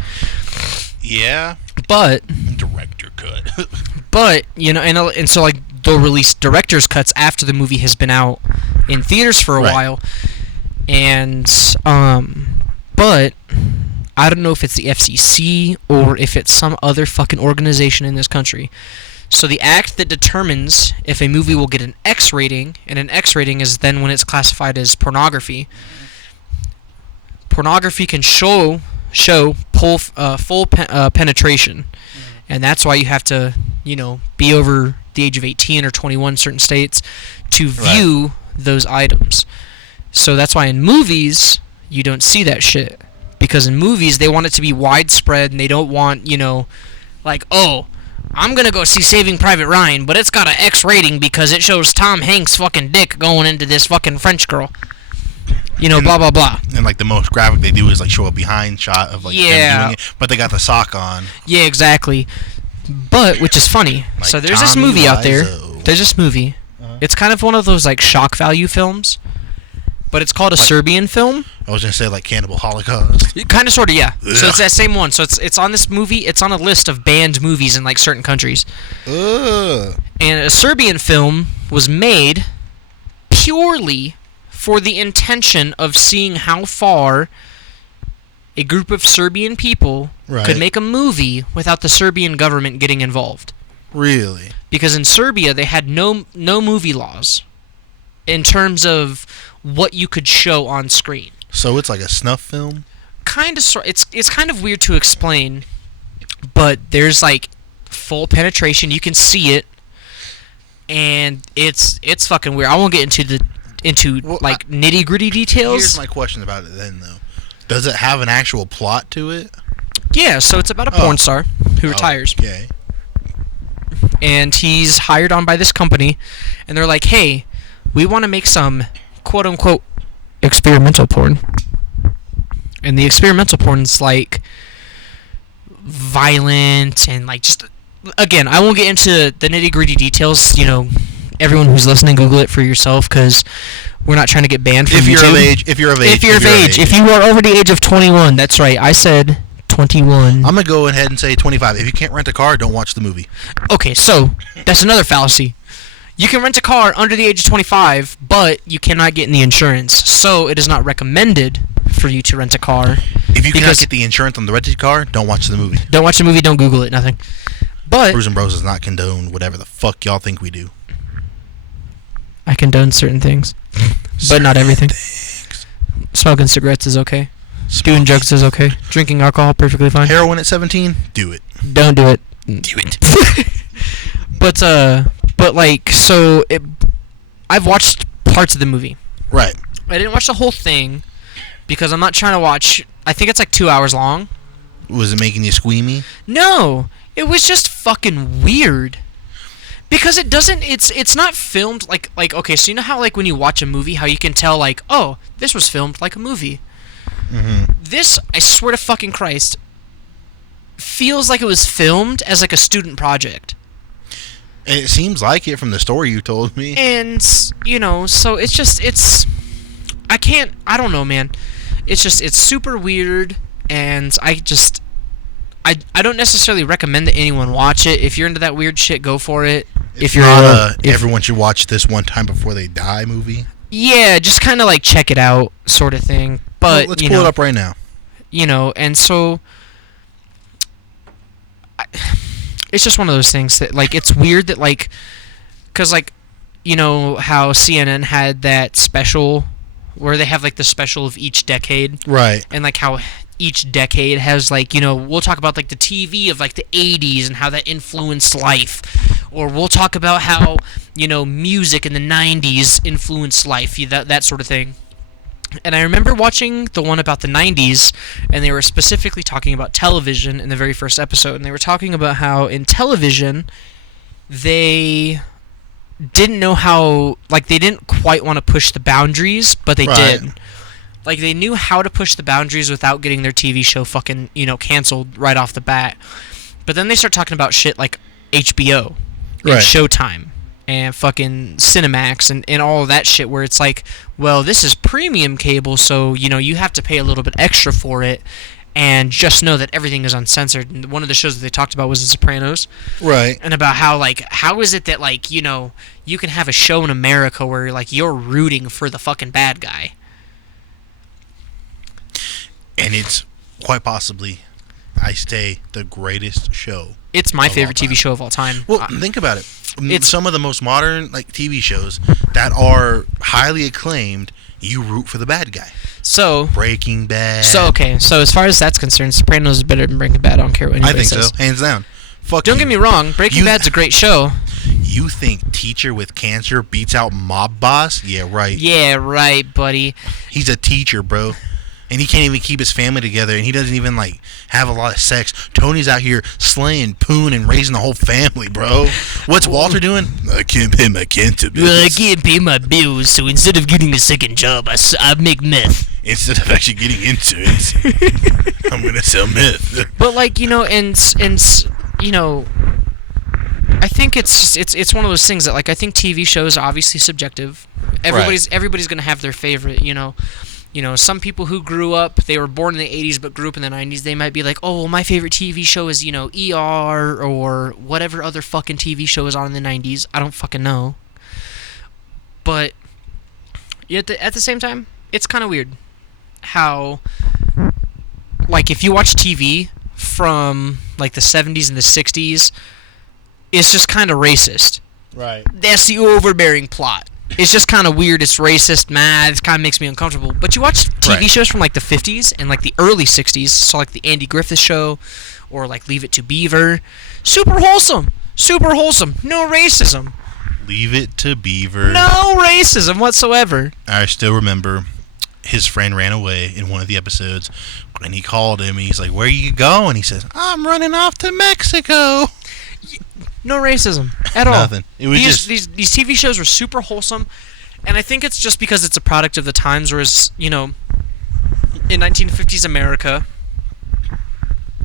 Yeah. But... Director cut. But, and so, they'll release director's cuts after the movie has been out in theaters for a while. And, but, I don't know if it's the FCC or if it's some other fucking organization in this country. So the act that determines if a movie will get an X rating, and an X rating is then when it's classified as pornography. Pornography can show full penetration, and that's why you have to, be over the age of 18 or 21 in certain states to view those items. So that's why in movies you don't see that shit, because in movies they want it to be widespread and they don't want, oh, I'm gonna go see Saving Private Ryan, but it's got an X rating because it shows Tom Hanks' fucking dick going into this fucking French girl. Blah, blah, blah. And, the most graphic they do is, show a behind shot of, them doing it. But they got the sock on. Yeah, exactly. But, which is funny. So there's this movie out there. There's this movie. It's kind of one of those, shock value films. But it's called a Serbian film. I was going to say, Cannibal Holocaust. Kind of, sort of, yeah. Ugh. So it's that same one. So it's on this movie. It's on a list of banned movies in, certain countries. Ugh. And a Serbian film was made purely for the intention of seeing how far a group of Serbian people could make a movie without the Serbian government getting involved. Really? Because in Serbia, they had no movie laws in terms of what you could show on screen. So it's like a snuff film? Kind of. It's kind of weird to explain, but there's full penetration. You can see it, and it's fucking weird. I won't get into nitty gritty details. Here's my question about it then, though. Does it have an actual plot to it? Yeah, so it's about a porn star who retires. Okay. And he's hired on by this company, and they're like, hey, we want to make some quote-unquote experimental porn. And the experimental porn's like violent and like just, again, I won't get into the nitty-gritty details. You know, everyone who's listening, Google it for yourself, because we're not trying to get banned from If YouTube. if you're of age, if you are over the age of 21, that's right, I said 21. I'm gonna go ahead and say 25. If you can't rent a car, don't watch the movie. Okay, so that's another fallacy. You can rent a car under the age of 25, but you cannot get in the insurance. So it is not recommended for you to rent a car. If you cannot get the insurance on the rented car, don't watch the movie. Don't watch the movie, don't Google it, nothing. But Brews and Bros does not condone whatever the fuck y'all think we do. I condone certain things, but not everything. Smoking cigarettes is okay. Doing drugs is okay. Drinking alcohol, perfectly fine. Heroin at 17? Do it. Don't do it. Do it. But like, so I've watched parts of the movie. Right. I didn't watch the whole thing because I'm not trying to watch. I think it's like 2 hours long. Was it making you squeamy? No, it was just fucking weird. Because it doesn't. It's not filmed like okay. So you know how like when you watch a movie, how you can tell like, oh, this was filmed like a movie. Mm-hmm. This, I swear to fucking Christ, feels like it was filmed as like a student project. It seems like it from the story you told me. And, you know, so it's I don't know, man. It's super weird, and I don't necessarily recommend that anyone watch it. If you're into that weird shit, go for it. If you're not everyone should watch this one time before they die movie. Yeah, just kind of like check it out, sort of thing. But let's pull it up right now. You know, and so it's just one of those things that like it's weird that like, cause like, you know how CNN had that special where they have like the special of each decade, right? And like how each decade has like, you know, we'll talk about like the TV of like the 80s and how that influenced life, or we'll talk about how, you know, music in the 90s influenced life, that sort of thing. And I remember watching the one about the 90s, and they were specifically talking about television in the very first episode, and they were talking about how in television they didn't know how, like, they didn't quite want to push the boundaries, but they did. Like, they knew how to push the boundaries without getting their TV show fucking, you know, canceled right off the bat. But then they start talking about shit like HBO and Showtime and fucking Cinemax and all of that shit where it's like, well, this is premium cable, so, you know, you have to pay a little bit extra for it, and just know that everything is uncensored. And one of the shows that they talked about was The Sopranos. Right. And about how, like, how is it that, like, you know, you can have a show in America where, like, you're rooting for the fucking bad guy. And it's quite possibly, I say, the greatest show. It's my favorite TV show of all time. Well, think about it. It's some of the most modern like TV shows that are highly acclaimed. You root for the bad guy. So Breaking Bad. So okay. So as far as that's concerned, Sopranos is better than Breaking Bad. I don't care what anybody says. I think so, hands down. Fuck. Don't get me wrong. Breaking Bad's a great show. You think teacher with cancer beats out mob boss? Yeah, right. Yeah, right, buddy. He's a teacher, bro. And he can't even keep his family together, and he doesn't even, like, have a lot of sex. Tony's out here slaying poon and raising the whole family, bro. What's Walter doing? I can't pay my cancer bills. Well, I can't pay my bills, so instead of getting a second job, I make meth. Instead of actually getting into it, I'm going to sell meth. But, like, you know, and you know, I think it's one of those things that, like, I think TV shows are obviously subjective. Everybody's going to have their favorite, you know. You know, some people who grew up, they were born in the 80s but grew up in the 90s, they might be like, oh, well, my favorite TV show is, you know, ER or whatever other fucking TV show is on in the 90s. I don't fucking know. But at the same time, it's kind of weird how, like, if you watch TV from, like, the 70s and the 60s, it's just kind of racist. Right. That's the overbearing plot. It's just kind of weird. It's racist, mad. It kind of makes me uncomfortable. But you watch TV shows from, like, the 50s and, like, the early 60s. So, like, the Andy Griffith Show or, like, Leave It to Beaver. Super wholesome. Super wholesome. No racism. Leave It to Beaver. No racism whatsoever. I still remember his friend ran away in one of the episodes, and he called him. And he's like, "Where you going?" He says, "I'm running off to Mexico." No racism at all. Nothing. It was these TV shows were super wholesome, and I think it's just because it's a product of the times. Whereas, you know, in 1950s America,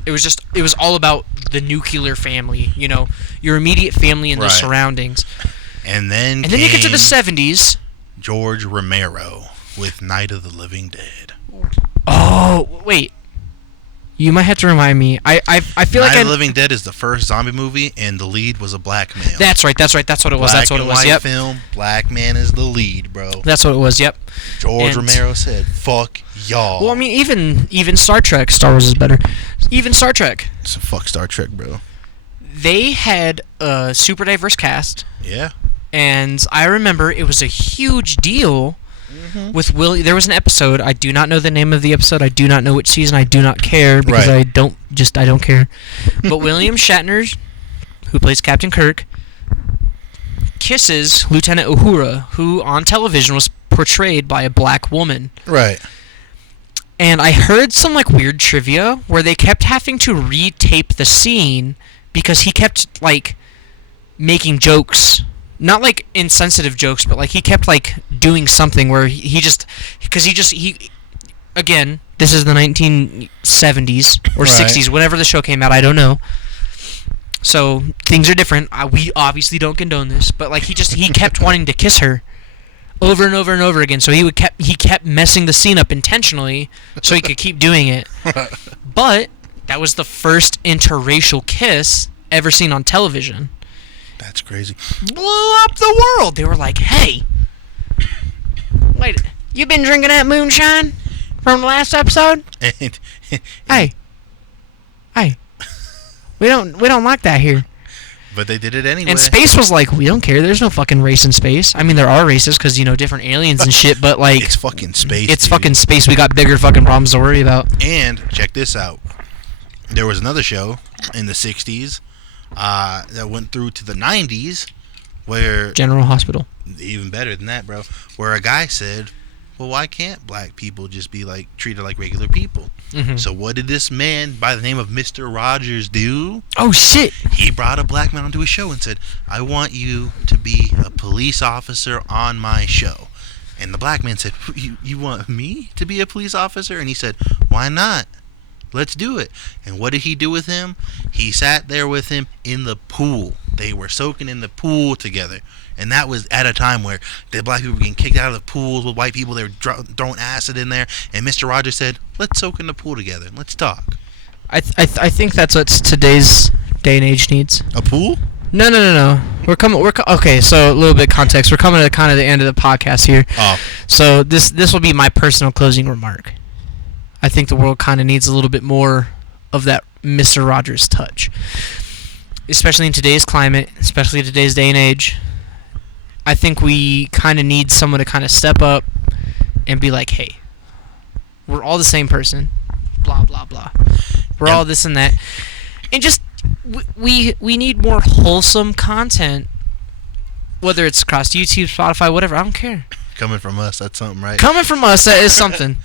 it was all about the nuclear family. You know, your immediate family and the surroundings. And then you get to the 70s. George Romero with Night of the Living Dead. Oh wait. You might have to remind me. I feel like Night of the Living Dead is the first zombie movie, and the lead was a black male. That's right. That's what it was. That's what it was. Black and Yep. white film. Black man is the lead, bro. That's what it was. Yep. George Romero said, "Fuck y'all." Well, I mean, even Star Trek. Star Wars is better. Even Star Trek. So fuck Star Trek, bro. They had a super diverse cast, Yeah. and I remember it was a huge deal. With Willie, there was an episode. I do not know the name of the episode. I do not know which season. I do not care because I don't care. But William Shatner, who plays Captain Kirk, kisses Lieutenant Uhura, who on television was portrayed by a black woman. Right. And I heard some like weird trivia where they kept having to retape the scene because he kept like making jokes. Not like insensitive jokes, but like he kept like doing something where he again, this is the 1970s or 60s, whenever the show came out, I don't know. So things are different. We obviously don't condone this, but like he kept wanting to kiss her over and over and over again. So he kept messing the scene up intentionally so he could keep doing it. But that was the first interracial kiss ever seen on television. That's crazy. Blew up the world. They were like, "Hey, wait, you been drinking that moonshine from the last episode? Hey, we don't like that here." But they did it anyway. And space was like, "We don't care. There's no fucking race in space. I mean, there are races because you know different aliens and shit, but like, it's fucking space. It's fucking space. We got bigger fucking problems to worry about." And check this out. There was another show in the 60s that went through to the 90s where... General Hospital. Even better than that, bro. Where a guy said, well, why can't black people just be like treated like regular people? Mm-hmm. So what did this man by the name of Mr. Rogers do? Oh, shit. He brought a black man onto his show and said, I want you to be a police officer on my show. And the black man said, you want me to be a police officer? And he said, why not? Let's do it. And what did he do with him? He sat there with him in the pool. They were soaking in the pool together. And that was at a time where the black people were getting kicked out of the pools with white people. They were throwing acid in there. And Mr. Rogers said, let's soak in the pool together. Let's talk. I think that's what today's day and age needs. A pool? No. Okay, so a little bit of context. We're coming to kind of the end of the podcast here. Oh. So this will be my personal closing remark. I think the world kind of needs a little bit more of that Mr. Rogers touch. Especially in today's climate, especially in today's day and age. I think we kind of need someone to kind of step up and be like, hey, we're all the same person. Blah, blah, blah. We're all this and that. And just, we need more wholesome content. Whether it's across YouTube, Spotify, whatever, I don't care. Coming from us, that's something, right? Coming from us, that is something.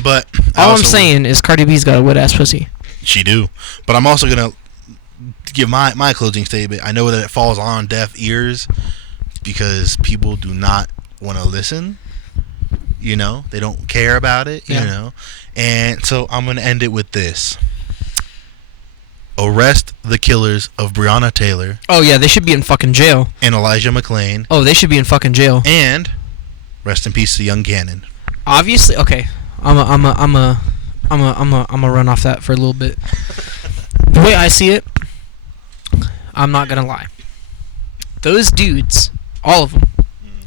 But all I'm saying is Cardi B's got a wet ass pussy. She do. But I'm also gonna give my closing statement. I know that it falls on deaf ears because people do not want to listen. You know, they don't care about it. You know, and so I'm gonna end it with this: arrest the killers of Breonna Taylor. Oh yeah, they should be in fucking jail. And Elijah McClain. Oh, they should be in fucking jail. And rest in peace to young Cannon. Obviously, okay. I'm a run off that for a little bit. The way I see it, I'm not gonna lie. Those dudes, all of them,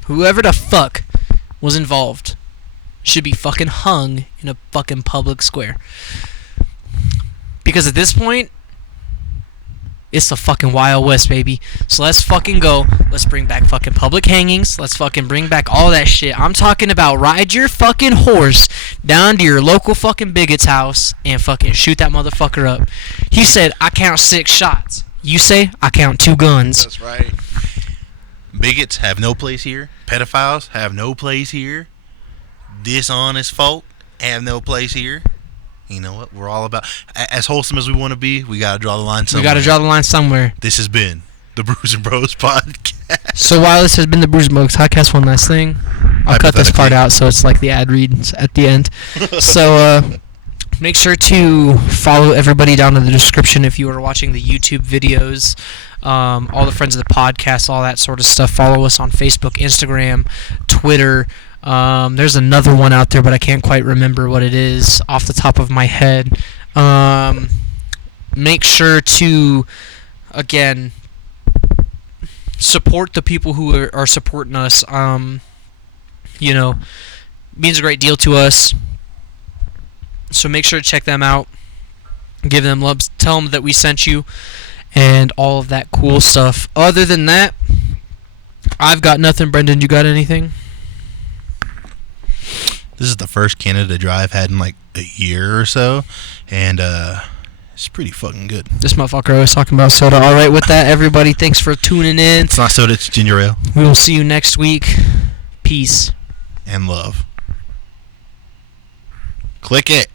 whoever the fuck was involved, should be fucking hung in a fucking public square. Because at this point, it's the fucking Wild West, baby. So let's fucking go. Let's bring back fucking public hangings. Let's fucking bring back all that shit. I'm talking about ride your fucking horse down to your local fucking bigot's house and fucking shoot that motherfucker up. He said, I count 6 shots. You say, I count 2 guns. That's right. Bigots have no place here. Pedophiles have no place here. dishonest folk have no place here. You know what? We're all about, as wholesome as we want to be, we got to draw the line somewhere. We got to draw the line somewhere. This has been the Brews and Bros podcast. So while this has been the Brews and Bros podcast, one last thing. I'll cut this part out so it's like the ad reads at the end. So make sure to follow everybody down in the description if you are watching the YouTube videos. All the friends of the podcast, all that sort of stuff. Follow us on Facebook, Instagram, Twitter. There's another one out there, but I can't quite remember what it is off the top of my head. Make sure to, again, support the people who are supporting us. You know, means a great deal to us. So make sure to check them out. Give them love. Tell them that we sent you. And all of that cool stuff. Other than that, I've got nothing. Brendan, you got anything? This is the first Canada dry I've had in like a year or so, and it's pretty fucking good. This motherfucker always talking about soda. All right, with that, everybody, thanks for tuning in. It's not soda, it's ginger ale. We will see you next week. Peace. And love. Click it.